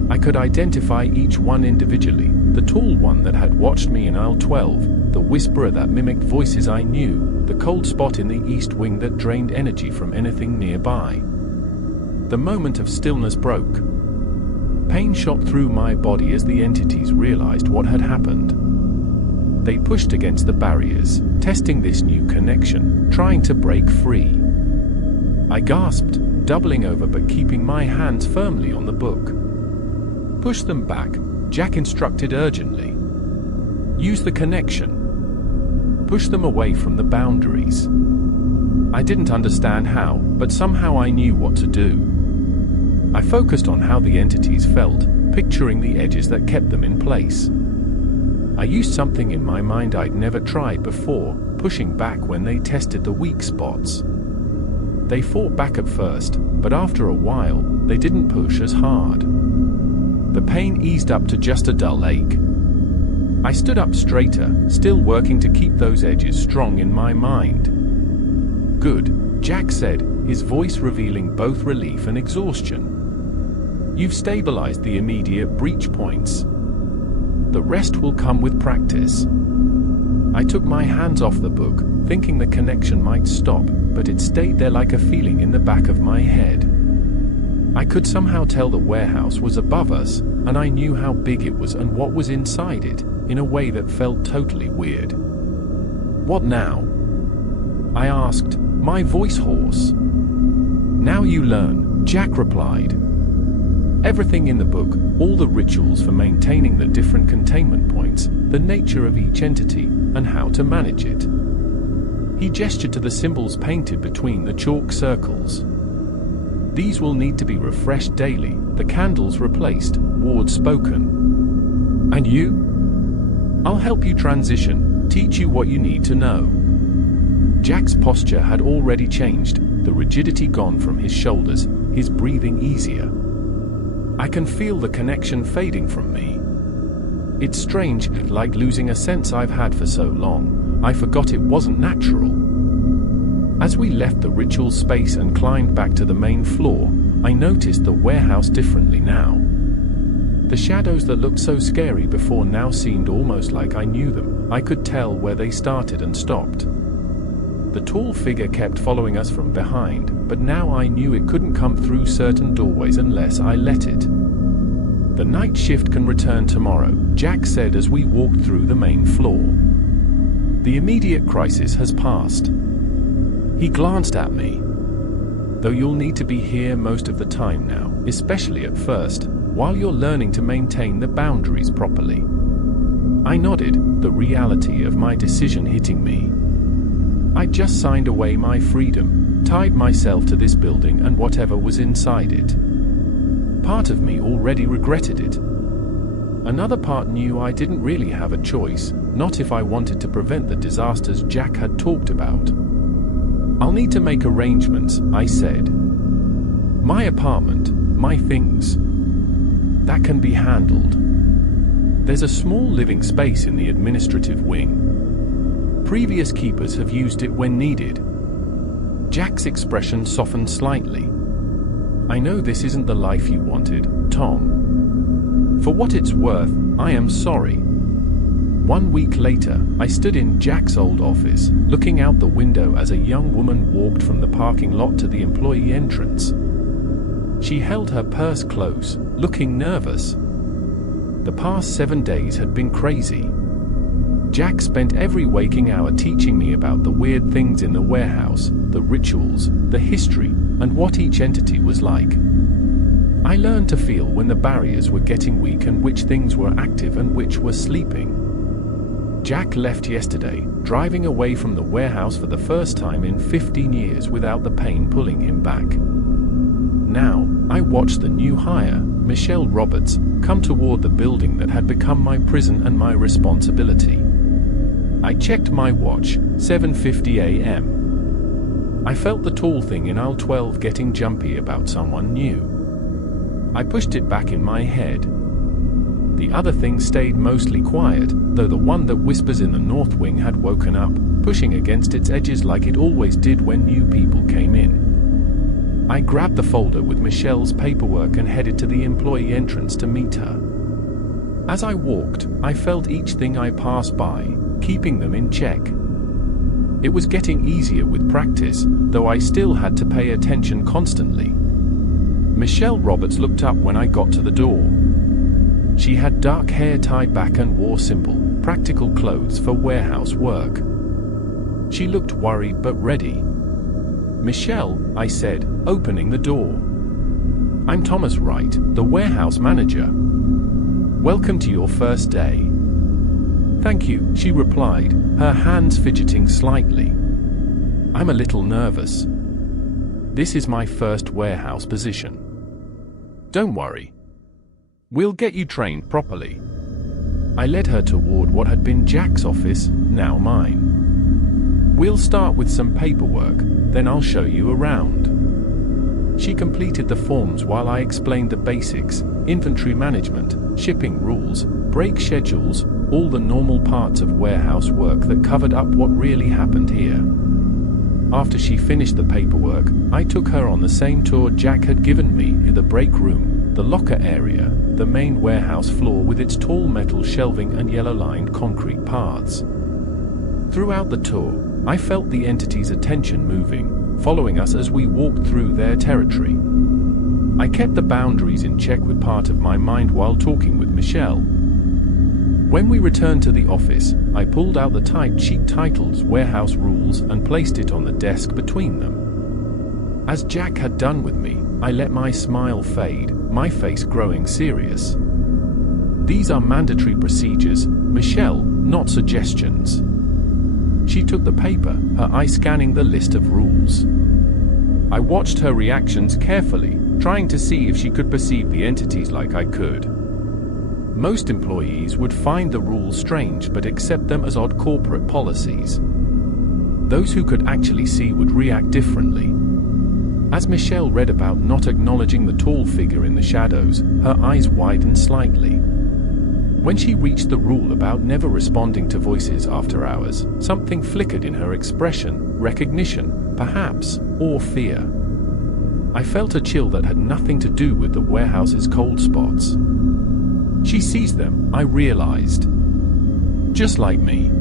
I could identify each one individually, the tall one that had watched me in aisle 12, the whisperer that mimicked voices I knew, the cold spot in the east wing that drained energy from anything nearby. The moment of stillness broke. Pain shot through my body as the entities realized what had happened. They pushed against the barriers, testing this new connection, trying to break free. I gasped, doubling over but keeping my hands firmly on the book. "Push them back," Jack instructed urgently. Use the connection. Push them away from the boundaries. I didn't understand how, but somehow I knew what to do. I focused on how the entities felt, picturing the edges that kept them in place. I used something in my mind I'd never tried before, pushing back when they tested the weak spots. They fought back at first, but after a while, they didn't push as hard. The pain eased up to just a dull ache. I stood up straighter, still working to keep those edges strong in my mind. Good, Jack said, his voice revealing both relief and exhaustion. You've stabilized the immediate breach points. The rest will come with practice. I took my hands off the book, thinking the connection might stop, but it stayed there like a feeling in the back of my head. I could somehow tell the warehouse was above us, and I knew how big it was and what was inside it, in a way that felt totally weird. What now? I asked, my voice hoarse. Now you learn, Jack replied. Everything in the book, all the rituals for maintaining the different containment points, the nature of each entity, and how to manage it. He gestured to the symbols painted between the chalk circles. These will need to be refreshed daily, the candles replaced, Ward spoken. And you? I'll help you transition, teach you what you need to know. Jack's posture had already changed, the rigidity gone from his shoulders, his breathing easier. I can feel the connection fading from me. It's strange, like losing a sense I've had for so long. I forgot it wasn't natural. As we left the ritual space and climbed back to the main floor, I noticed the warehouse differently now. The shadows that looked so scary before now seemed almost like I knew them. I could tell where they started and stopped. The tall figure kept following us from behind, but now I knew it couldn't come through certain doorways unless I let it. The night shift can return tomorrow, Jack said as we walked through the main floor. The immediate crisis has passed. He glanced at me. Though you'll need to be here most of the time now, especially at first, while you're learning to maintain the boundaries properly. I nodded, the reality of my decision hitting me. I'd just signed away my freedom, tied myself to this building and whatever was inside it. Part of me already regretted it. Another part knew I didn't really have a choice, not if I wanted to prevent the disasters Jack had talked about. I'll need to make arrangements, I said. My apartment, my things. That can be handled. There's a small living space in the administrative wing. Previous keepers have used it when needed. Jack's expression softened slightly. I know this isn't the life you wanted, Tom. For what it's worth, I am sorry. 1 week later, I stood in Jack's old office, looking out the window as a young woman walked from the parking lot to the employee entrance. She held her purse close, looking nervous. The past 7 days had been crazy. Jack spent every waking hour teaching me about the weird things in the warehouse, the rituals, the history, and what each entity was like. I learned to feel when the barriers were getting weak and which things were active and which were sleeping. Jack left yesterday, driving away from the warehouse for the first time in 15 years without the pain pulling him back. Now, I watched the new hire, Michelle Roberts, come toward the building that had become my prison and my responsibility. I checked my watch, 7:50 a.m. I felt the tall thing in aisle 12 getting jumpy about someone new. I pushed it back in my head. The other thing stayed mostly quiet, though the one that whispers in the north wing had woken up, pushing against its edges like it always did when new people came in. I grabbed the folder with Michelle's paperwork and headed to the employee entrance to meet her. As I walked, I felt each thing I passed by, keeping them in check. It was getting easier with practice, though I still had to pay attention constantly. Michelle Roberts looked up when I got to the door. She had dark hair tied back and wore simple, practical clothes for warehouse work. She looked worried but ready. "Michelle," I said, opening the door. "I'm Thomas Wright, the warehouse manager. Welcome to your first day." Thank you, she replied, her hands fidgeting slightly. I'm a little nervous. This is my first warehouse position. Don't worry. We'll get you trained properly. I led her toward what had been Jack's office, now mine. We'll start with some paperwork, then I'll show you around. She completed the forms while I explained the basics: inventory management, shipping rules, break schedules, all the normal parts of warehouse work that covered up what really happened here. After she finished the paperwork, I took her on the same tour Jack had given me: the break room, the locker area, the main warehouse floor with its tall metal shelving and yellow-lined concrete paths. Throughout the tour, I felt the entity's attention moving, following us as we walked through their territory. I kept the boundaries in check with part of my mind while talking with Michelle. When we returned to the office, I pulled out the typed sheet titled Warehouse Rules and placed it on the desk between them. As Jack had done with me, I let my smile fade, my face growing serious. These are mandatory procedures, Michelle, not suggestions. She took the paper, her eye scanning the list of rules. I watched her reactions carefully, trying to see if she could perceive the entities like I could. Most employees would find the rules strange but accept them as odd corporate policies. Those who could actually see would react differently. As Michelle read about not acknowledging the tall figure in the shadows, her eyes widened slightly. When she reached the rule about never responding to voices after hours, something flickered in her expression: recognition, perhaps, or fear. I felt a chill that had nothing to do with the warehouse's cold spots. She sees them, I realized. Just like me.